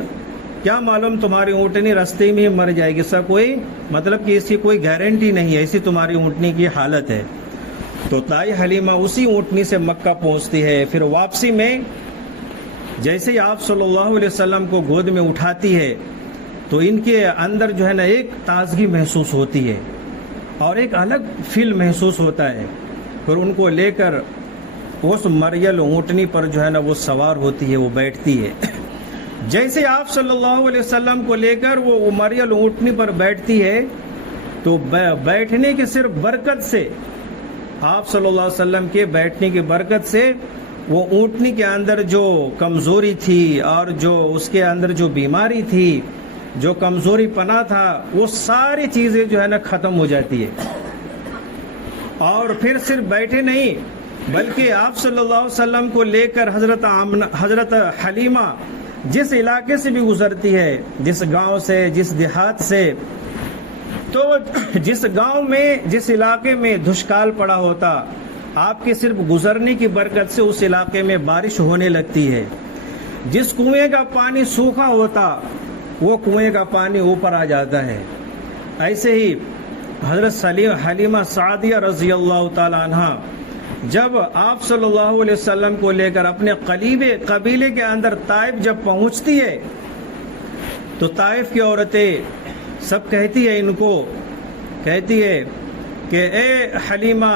کیا معلوم تمہاری اونٹنی رستے میں مر جائے گی، سب کوئی مطلب کہ اس کی کوئی گارنٹی نہیں ہے، ایسی تمہاری اونٹنی کی حالت ہے۔ تو دائی حلیمہ اسی اونٹنی سے مکہ پہنچتی ہے۔ پھر واپسی میں جیسے ہی آپ صلی اللہ علیہ وسلم کو گود میں اٹھاتی ہے تو ان کے اندر جو ہے نا ایک تازگی محسوس ہوتی ہے اور ایک الگ فیل محسوس ہوتا ہے۔ پھر ان کو لے کر اس مریل اونٹنی پر جو ہے نا وہ سوار ہوتی ہے، وہ بیٹھتی ہے، جیسے آپ صلی اللہ علیہ وسلم کو لے کر وہ عمریل اونٹنی پر بیٹھتی ہے تو بیٹھنے کی صرف برکت سے، آپ صلی اللہ علیہ وسلم کے بیٹھنے کی برکت سے وہ اونٹنی کے اندر جو کمزوری تھی اور جو اس کے اندر جو بیماری تھی، جو کمزوری پنا تھا، وہ ساری چیزیں جو ہے نا ختم ہو جاتی ہے. اور پھر صرف بیٹھے نہیں بلکہ آپ صلی اللہ علیہ وسلم کو لے کر حضرت حلیمہ جس علاقے سے بھی گزرتی ہے، جس گاؤں سے، جس دیہات سے، تو جس گاؤں میں، جس علاقے میں دشکال پڑا ہوتا، آپ کے صرف گزرنے کی برکت سے اس علاقے میں بارش ہونے لگتی ہے. جس کنویں کا پانی سوکھا ہوتا وہ کنویں کا پانی اوپر آ جاتا ہے. ایسے ہی حضرت حلیمہ سعدیہ رضی اللہ تعالی عنہ جب آپ صلی اللہ علیہ وسلم کو لے کر اپنے قبیلے کے اندر طائف جب پہنچتی ہے تو طائف کی عورتیں سب کہتی ہے، ان کو کہتی ہے کہ اے حلیمہ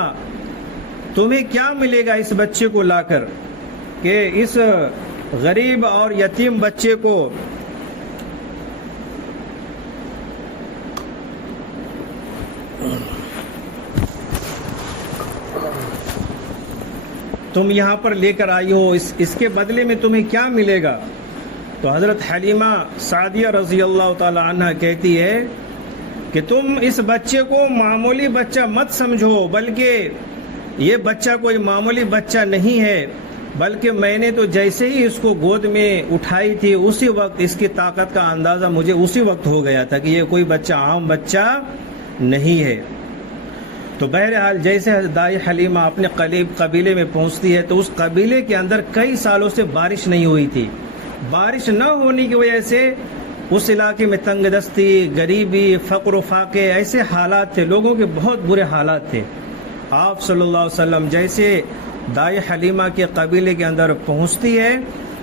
تمہیں کیا ملے گا اس بچے کو لا کر، کہ اس غریب اور یتیم بچے کو تم یہاں پر لے کر آئی ہو، اس کے بدلے میں تمہیں کیا ملے گا؟ تو حضرت حلیمہ سعدیہ رضی اللہ تعالی عنہ کہتی ہے کہ تم اس بچے کو معمولی بچہ مت سمجھو، بلکہ یہ بچہ کوئی معمولی بچہ نہیں ہے، بلکہ میں نے تو جیسے ہی اس کو گود میں اٹھائی تھی اسی وقت اس کی طاقت کا اندازہ مجھے اسی وقت ہو گیا تھا کہ یہ کوئی بچہ عام بچہ نہیں ہے. تو بہرحال جیسے دائی حلیمہ اپنے قبیلے میں پہنچتی ہے تو اس قبیلے کے اندر کئی سالوں سے بارش نہیں ہوئی تھی. بارش نہ ہونے کی وجہ سے اس علاقے میں تنگ دستی، غریبی، فقر و فاقے ایسے حالات تھے، لوگوں کے بہت برے حالات تھے. آپ صلی اللہ علیہ وسلم جیسے دائی حلیمہ کے قبیلے کے اندر پہنچتی ہے،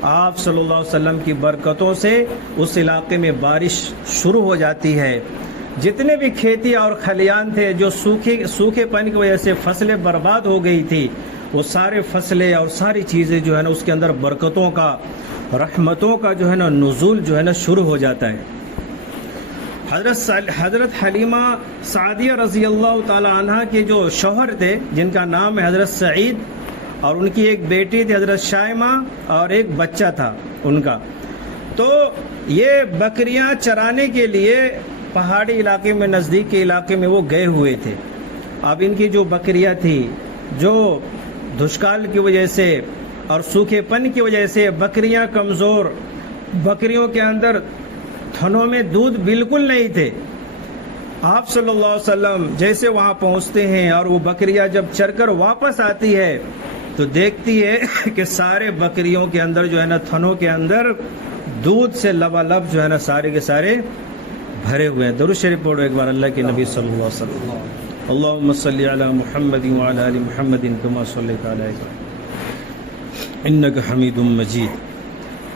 آپ صلی اللہ علیہ وسلم کی برکتوں سے اس علاقے میں بارش شروع ہو جاتی ہے. جتنے بھی کھیتی اور کھلیان تھے جو سوکھے پن کی وجہ سے فصلیں برباد ہو گئی تھی، وہ سارے فصلیں اور ساری چیزیں جو ہے نا اس کے اندر برکتوں کا، رحمتوں کا جو ہے نا نزول جو ہے نا شروع ہو جاتا ہے. حضرت حلیمہ سعدیہ رضی اللہ تعالی عنہ کے جو شوہر تھے جن کا نام ہے حضرت سعید، اور ان کی ایک بیٹی تھی حضرت شائمہ اور ایک بچہ تھا ان کا. تو یہ بکریاں چرانے کے لیے پہاڑی علاقے میں، نزدیک کے علاقے میں وہ گئے ہوئے تھے. اب ان کی جو بکریاں تھی جو دشکال کی وجہ سے اور سوکھے پن کی وجہ سے بکریاں کمزور، بکریوں کے اندر تھنوں میں دودھ بالکل نہیں تھے. آپ صلی اللہ علیہ وسلم جیسے وہاں پہنچتے ہیں اور وہ بکریاں جب چر کر واپس آتی ہے تو دیکھتی ہے کہ سارے بکریوں کے اندر جو ہے نا تھنوں کے اندر دودھ سے لبالب جو ہے نا سارے کے سارے بھرے ہوئے ہیں. درود شریف پڑھو ایک بار اللہ کے نبی صلی اللہ علیہ وسلم. اللہم صلی علی محمد وعلی آل محمد کما صلیت علی ابراہیم انک حمید مجید.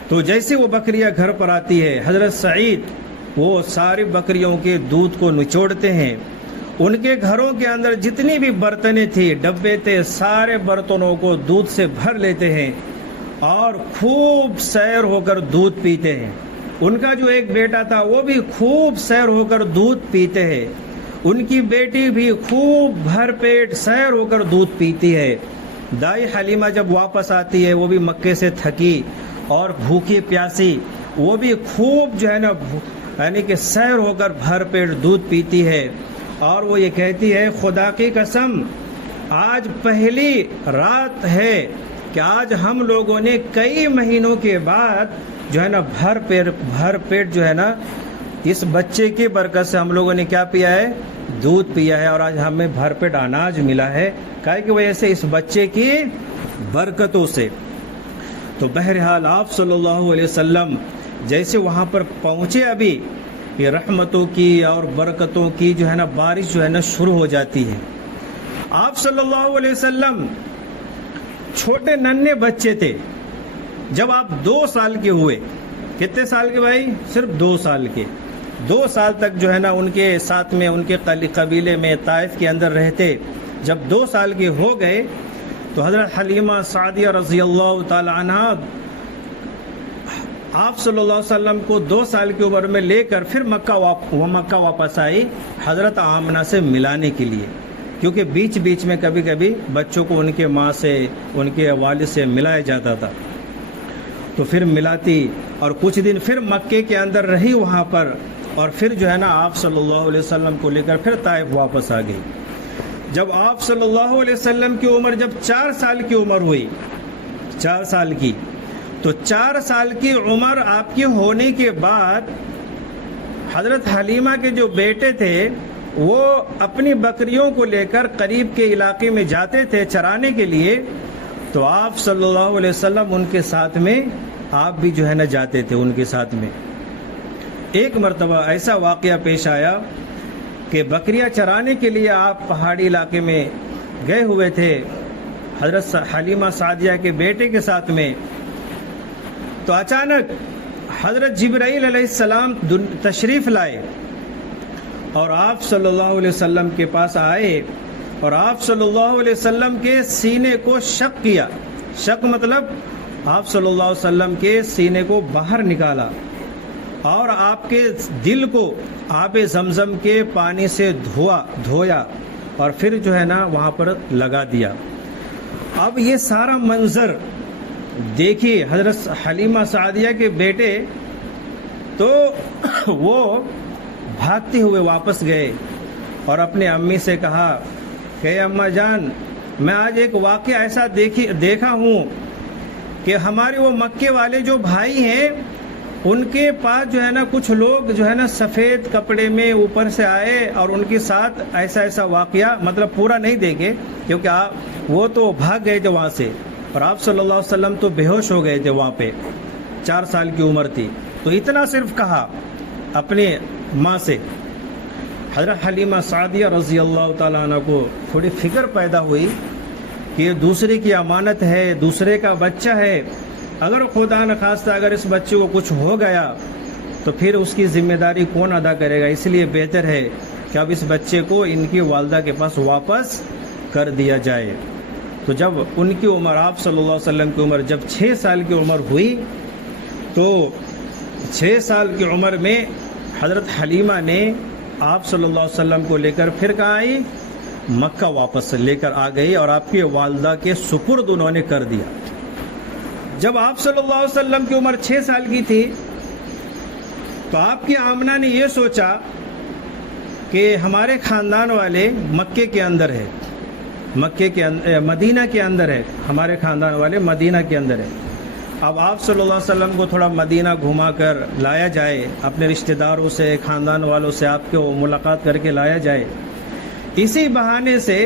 تو جیسے وہ بکریاں گھر پر آتی ہے، حضرت سعید وہ ساری بکریوں کے دودھ کو نچوڑتے ہیں. ان کے گھروں کے اندر جتنی بھی برتنیں تھی، ڈبے تھے، سارے برتنوں کو دودھ سے بھر لیتے ہیں اور خوب سیر ہو کر دودھ پیتے ہیں. ان کا جو ایک بیٹا تھا وہ بھی خوب سیر ہو کر دودھ پیتے ہیں. ان کی بیٹی بھی خوب بھر پیٹ سیر ہو کر دودھ پیتی ہے. دائی حلیمہ جب واپس آتی ہے وہ بھی مکے سے تھکی اور بھوکی پیاسی، وہ بھی خوب جو ہے نا یعنی کہ سیر ہو کر بھر پیٹ دودھ پیتی ہے. اور وہ یہ کہتی ہے خدا کی قسم آج پہلی رات ہے کہ آج ہم لوگوں نے کئی مہینوں کے بعد جو ہے نا بھر پیٹ جو ہے نا اس بچے کی برکت سے ہم لوگوں نے کیا پیا ہے؟ دودھ پیا ہے. اور آج ہمیں بھر پیٹ اناج ملا ہے کائے کی وجہ سے، اس بچے کی برکتوں سے. تو بہرحال آپ صلی اللہ علیہ وسلم جیسے وہاں پر پہنچے، ابھی یہ رحمتوں کی اور برکتوں کی جو ہے نا بارش جو ہے نا شروع ہو جاتی ہے. آپ صلی اللہ علیہ وسلم چھوٹے ننھے بچے تھے. جب آپ 2 سال کے ہوئے، کتنے سال کے بھائی؟ صرف 2 سال کے. 2 سال تک جو ہے نا ان کے ساتھ میں، ان کے قبیلے میں طائف کے اندر رہتے. جب 2 سال کے ہو گئے تو حضرت حلیمہ سعدیہ رضی اللہ تعالی عنہ آپ صلی اللہ علیہ وسلم کو 2 سال کی عمر میں لے کر پھر مکہ واپس آئی حضرت آمنہ سے ملانے کے لیے، کیونکہ بیچ بیچ میں کبھی کبھی بچوں کو ان کے ماں سے، ان کے والد سے ملایا جاتا تھا، تو پھر ملاتی اور کچھ دن پھر مکے کے اندر رہی وہاں پر، اور پھر جو ہے نا آپ صلی اللہ علیہ وسلم کو لے کر پھر طائف واپس آ گئی۔ جب آپ صلی اللہ علیہ وسلم کی عمر جب 4 سال کی عمر ہوئی، 4 سال کی، تو 4 سال کی عمر آپ کی ہونے کے بعد حضرت حلیمہ کے جو بیٹے تھے وہ اپنی بکریوں کو لے کر قریب کے علاقے میں جاتے تھے چرانے کے لیے، تو آپ صلی اللہ علیہ وسلم ان کے ساتھ میں، آپ بھی جو ہے نا جاتے تھے ان کے ساتھ میں۔ ایک مرتبہ ایسا واقعہ پیش آیا کہ بکریاں چرانے کے لیے آپ پہاڑی علاقے میں گئے ہوئے تھے حضرت حلیمہ سعدیہ کے بیٹے کے ساتھ میں، تو اچانک حضرت جبرائیل علیہ السلام تشریف لائے اور آپ صلی اللہ علیہ وسلم کے پاس آئے، اور آپ صلی اللہ علیہ وسلم کے سینے کو شق کیا۔ شق مطلب آپ صلی اللہ علیہ وسلم کے سینے کو باہر نکالا اور آپ کے دل کو آب زمزم کے پانی سے دھویا اور پھر جو ہے نا وہاں پر لگا دیا۔ اب یہ سارا منظر دیکھیے حضرت حلیمہ سعدیہ کے بیٹے، تو وہ بھاگتے ہوئے واپس گئے اور اپنے امی سے کہا کہ اماں جان، میں آج ایک واقعہ ایسا دیکھا ہوں کہ ہمارے وہ مکے والے جو بھائی ہیں ان کے پاس جو ہے نا کچھ لوگ جو ہے نا سفید کپڑے میں اوپر سے آئے اور ان کے ساتھ ایسا واقعہ، مطلب پورا نہیں دیکھے کیونکہ وہ تو بھاگ گئے تھے وہاں سے، اور آپ صلی اللہ علیہ وسلم تو بے ہوش ہو گئے تھے وہاں پہ، 4 سال کی عمر تھی، تو اتنا صرف کہا اپنے ماں سے۔ حضرت حلیمہ سعدیہ رضی اللہ تعالیٰ عنہ کو تھوڑی فکر پیدا ہوئی کہ یہ دوسرے کی امانت ہے، دوسرے کا بچہ ہے، اگر خدا نخواستہ اگر اس بچے کو کچھ ہو گیا تو پھر اس کی ذمہ داری کون ادا کرے گا، اس لیے بہتر ہے کہ اب اس بچے کو ان کی والدہ کے پاس واپس کر دیا جائے۔ تو جب ان کی عمر، آپ صلی اللہ علیہ وسلم کی عمر جب 6 سال کی عمر ہوئی، تو 6 سال کی عمر میں حضرت حلیمہ نے آپ صلی اللہ علیہ وسلم کو لے کر پھر کہاں آئی؟ مکہ واپس لے کر آ گئی اور آپ کی والدہ کے سپرد انہوں نے کر دیا۔ جب آپ صلی اللہ علیہ وسلم کی عمر 6 سال کی تھی تو آپ کی آمنہ نے یہ سوچا کہ ہمارے خاندان والے مکے کے اندر ہے، مدینہ کے اندر ہے، ہمارے خاندان والے مدینہ کے اندر ہے، اب آپ صلی اللہ علیہ وسلم کو تھوڑا مدینہ گھما کر لایا جائے، اپنے رشتہ داروں سے، خاندان والوں سے آپ کو ملاقات کر کے لایا جائے۔ اسی بہانے سے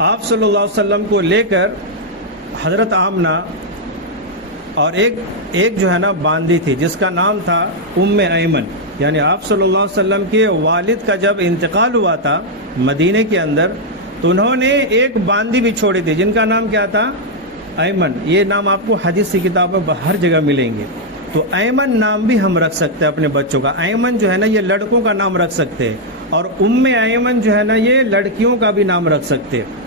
آپ صلی اللہ علیہ وسلم کو لے کر حضرت آمنہ اور ایک جو ہے نا باندی تھی جس کا نام تھا ام ایمن، یعنی آپ صلی اللہ علیہ وسلم کے والد کا جب انتقال ہوا تھا مدینے کے اندر تو انہوں نے ایک باندی بھی چھوڑی تھی جن کا نام کیا تھا؟ ایمن۔ یہ نام آپ کو حدیث کی کتابوں میں ہر جگہ ملیں گے، تو ایمن نام بھی ہم رکھ سکتے ہیں اپنے بچوں کا۔ ایمن جو ہے نا یہ لڑکوں کا نام رکھ سکتے ہیں، اور ام ایمن جو ہے نا یہ لڑکیوں کا بھی نام رکھ سکتے ہیں،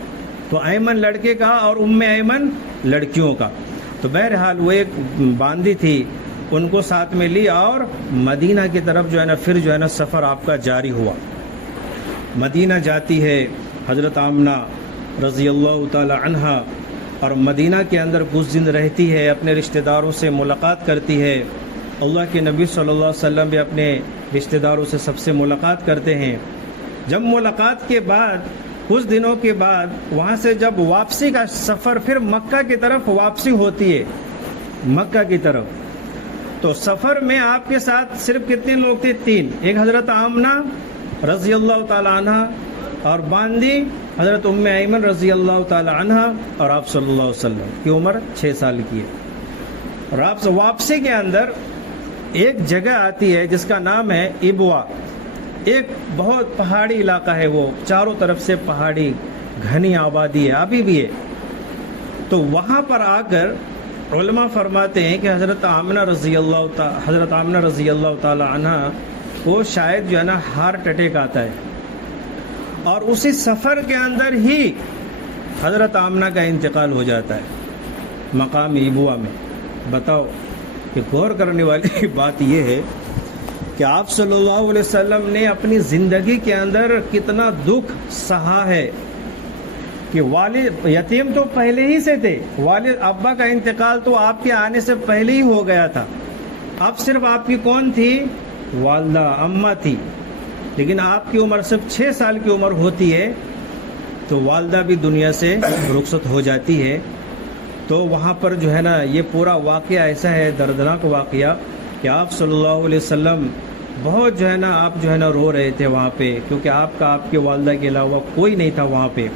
تو ایمن لڑکے کا اور ام ایمن لڑکیوں کا۔ تو بہرحال وہ ایک باندی تھی، ان کو ساتھ میں لی اور مدینہ کی طرف جو ہے نا پھر جو ہے نا سفر آپ کا جاری ہوا۔ مدینہ جاتی ہے حضرت آمنہ رضی اللہ تعالی عنہا، اور مدینہ کے اندر کچھ دن رہتی ہے، اپنے رشتہ داروں سے ملاقات کرتی ہے۔ اللہ کے نبی صلی اللہ علیہ وسلم بھی اپنے رشتہ داروں سے سب سے ملاقات کرتے ہیں۔ جب ملاقات کے بعد کچھ دنوں کے بعد وہاں سے جب واپسی کا سفر پھر مکہ کی طرف واپسی ہوتی ہے، مکہ کی طرف، تو سفر میں آپ کے ساتھ صرف کتنے لوگ تھے؟ 3، ایک حضرت آمنہ رضی اللہ تعالی عنہ اور باندی حضرت ام ایمن رضی اللہ تعالی عنہ، اور آپ صلی اللہ علیہ وسلم کی عمر 6 سال کی ہے۔ اور آپ سے واپسی کے اندر ایک جگہ آتی ہے جس کا نام ہے ابوا، ایک بہت پہاڑی علاقہ ہے، وہ چاروں طرف سے پہاڑی گھنی آبادی ہے، ابھی بھی ہے۔ تو وہاں پر آ کر علماء فرماتے ہیں کہ حضرت آمنہ رضی اللہ تعالی عنہ کو شاید جو ہے نا ہارٹ اٹیک آتا ہے، اور اسی سفر کے اندر ہی حضرت آمنہ کا انتقال ہو جاتا ہے مقام ابوا میں۔ بتاؤ کہ غور کرنے والی بات یہ ہے کہ آپ صلی اللہ علیہ وسلم نے اپنی زندگی کے اندر کتنا دکھ سہا ہے کہ والد یتیم تو پہلے ہی سے تھے، والد ابا کا انتقال تو آپ کے آنے سے پہلے ہی ہو گیا تھا، اب صرف آپ کی کون تھی؟ والدہ اماں تھی، لیکن آپ کی عمر صرف 6 سال کی عمر ہوتی ہے تو والدہ بھی دنیا سے رخصت ہو جاتی ہے۔ تو وہاں پر جو ہے نا یہ پورا واقعہ ایسا ہے، دردناک واقعہ، کہ آپ صلی اللہ علیہ وسلم بہت جو ہے نا آپ جو ہے نا رو رہے تھے وہاں پہ، کیونکہ آپ کے والدہ کے علاوہ کوئی نہیں تھا وہاں پہ۔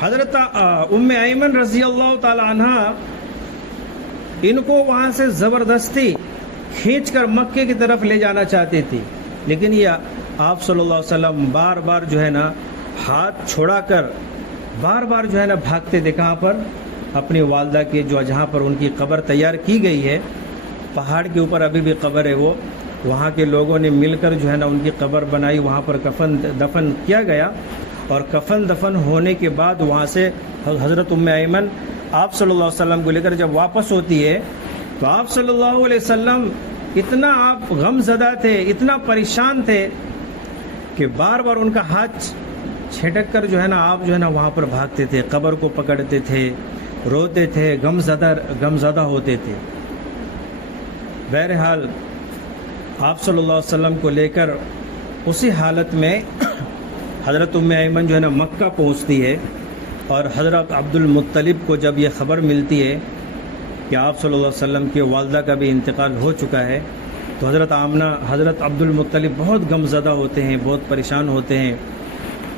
حضرت ام ایمن رضی اللہ تعالی عنہ ان کو وہاں سے زبردستی کھینچ کر مکے کی طرف لے جانا چاہتے تھے، لیکن یہ آپ صلی اللہ علیہ وسلم بار بار جو ہے نا ہاتھ چھوڑا کر بار بار جو ہے نا بھاگتے تھے، کہاں پر؟ اپنی والدہ کے جہاں پر ان کی قبر تیار کی گئی ہے، پہاڑ کے اوپر ابھی بھی قبر ہے، وہ وہاں کے لوگوں نے مل کر جو ہے نا ان کی قبر بنائی، وہاں پر کفن دفن کیا گیا، اور کفن دفن ہونے کے بعد وہاں سے حضرت ام ایمن آپ صلی اللہ علیہ وسلم کو لے کر جب واپس ہوتی ہے تو آپ صلی اللہ علیہ وسلم اتنا آپ غم زدہ تھے، اتنا پریشان تھے کہ بار بار ان کا ہاتھ چھٹک کر جو ہے نا آپ جو ہے نا وہاں پر بھاگتے تھے، قبر کو پکڑتے تھے، روتے تھے، غم زدہ ہوتے تھے۔ بہرحال آپ صلی اللہ علیہ وسلم کو لے کر اسی حالت میں حضرت ام ایمن جو ہے نا مکہ پہنچتی ہے، اور حضرت عبد المطلب کو جب یہ خبر ملتی ہے کہ آپ صلی اللہ علیہ وسلم کی والدہ کا بھی انتقال ہو چکا ہے، تو حضرت آمنہ حضرت عبد المطلب بہت غم زدہ ہوتے ہیں، بہت پریشان ہوتے ہیں،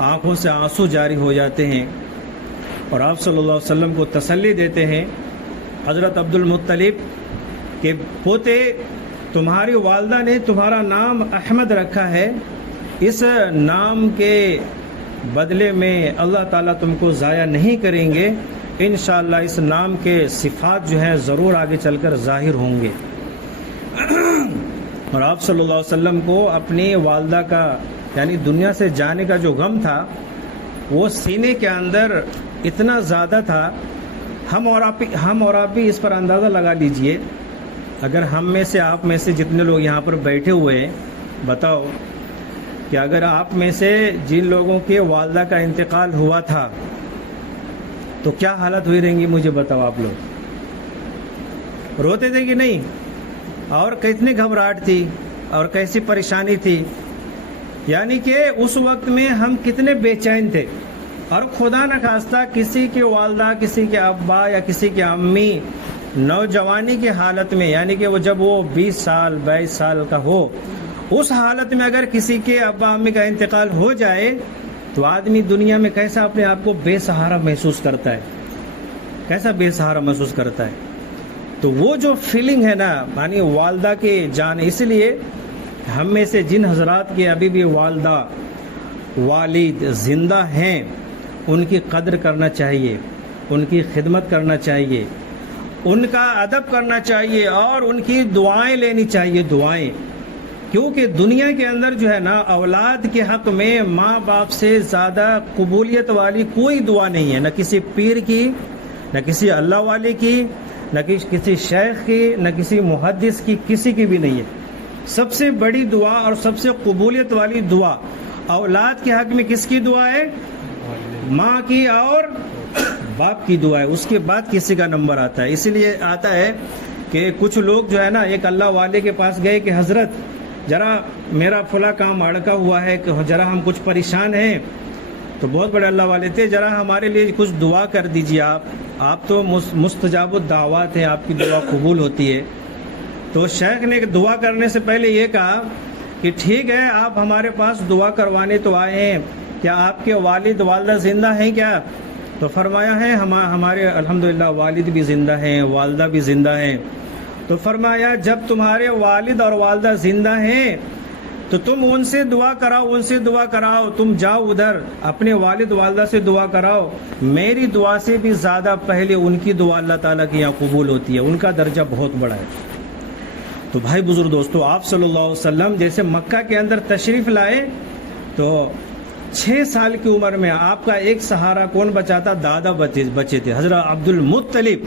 آنکھوں سے آنسو جاری ہو جاتے ہیں، اور آپ صلی اللہ علیہ وسلم کو تسلی دیتے ہیں، حضرت عبد المطلب کہ پوتے تمہاری والدہ نے تمہارا نام احمد رکھا ہے، اس نام کے بدلے میں اللہ تعالیٰ تم کو ضائع نہیں کریں گے، انشاءاللہ اس نام کے صفات جو ہیں ضرور آگے چل کر ظاہر ہوں گے۔ اور آپ صلی اللہ علیہ وسلم کو اپنی والدہ کا یعنی دنیا سے جانے کا جو غم تھا وہ سینے کے اندر اتنا زیادہ تھا، ہم اور آپ بھی اس پر اندازہ لگا لیجئے، اگر ہم میں سے آپ میں سے جتنے لوگ یہاں پر بیٹھے ہوئے ہیں، بتاؤ کہ اگر آپ میں سے جن لوگوں کے والدہ کا انتقال ہوا تھا تو کیا حالت ہوئی رہیں گی، مجھے بتاؤ۔ آپ لوگ روتے تھے کہ نہیں؟ اور کتنی گھبراہٹ تھی اور کیسی پریشانی تھی، یعنی کہ اس وقت میں ہم کتنے بے چین تھے، اور خدا نخواستہ کسی کے والدہ، کسی کے ابا یا کسی کے امی نوجوانی کی حالت میں، یعنی کہ جب وہ 20 سال 22 سال کا ہو، اس حالت میں اگر کسی کے ابا امی کا انتقال ہو جائے تو آدمی دنیا میں کیسا اپنے آپ کو بے سہارا محسوس کرتا ہے، کیسا بے سہارا محسوس کرتا ہے۔ تو وہ جو فیلنگ ہے نا، یعنی والدہ کے جان، اس لیے ہم میں سے جن حضرات کے ابھی بھی والدہ والد زندہ ہیں ان کی قدر کرنا چاہیے، ان کی خدمت کرنا چاہیے، ان کا ادب کرنا چاہیے، اور ان کی دعائیں لینی چاہیے، دعائیں، کیونکہ دنیا کے اندر جو ہے نا اولاد کے حق میں ماں باپ سے زیادہ قبولیت والی کوئی دعا نہیں ہے، نہ کسی پیر کی، نہ کسی اللہ والے کی، نہ کسی شیخ کی، نہ کسی محدث کی، کسی کی بھی نہیں ہے۔ سب سے بڑی دعا اور سب سے قبولیت والی دعا اولاد کے حق میں کس کی دعا ہے؟ ماں کی اور باپ کی دعا ہے، اس کے بعد کسی کا نمبر آتا ہے۔ اسی لیے آتا ہے کہ کچھ لوگ جو ہے نا ایک اللہ والے کے پاس گئے کہ حضرت ذرا میرا فلاں کام اڑکا ہوا ہے، کہ ذرا ہم کچھ پریشان ہیں، تو بہت بڑے اللہ والے تھے، ذرا ہمارے لیے کچھ دعا کر دیجیے، آپ تو مستجاب الدعوات ہیں، آپ کی دعا قبول ہوتی ہے۔ تو شیخ نے دعا کرنے سے پہلے یہ کہا کہ ٹھیک ہے، آپ ہمارے پاس دعا کروانے تو آئے ہیں، کیا آپ کے والد والدہ زندہ ہیں کیا؟ تو فرمایا ہے ہمارے الحمدللہ والد بھی زندہ ہیں، والدہ بھی زندہ ہیں۔ تو فرمایا جب تمہارے والد اور والدہ زندہ ہیں تو تم ان سے دعا کراؤ، تم جاؤ ادھر اپنے والد والدہ سے دعا کراؤ، میری دعا سے بھی زیادہ پہلے ان کی دعا اللہ تعالیٰ کی یہاں قبول ہوتی ہے، ان کا درجہ بہت بڑا ہے۔ تو بھائی بزرگ دوستو، آپ صلی اللہ علیہ وسلم جیسے مکہ کے اندر تشریف لائے تو 6 سال کی عمر میں آپ کا ایک سہارا کون بچا تھا؟ دادا بچے تھے، حضرت عبد المطلب،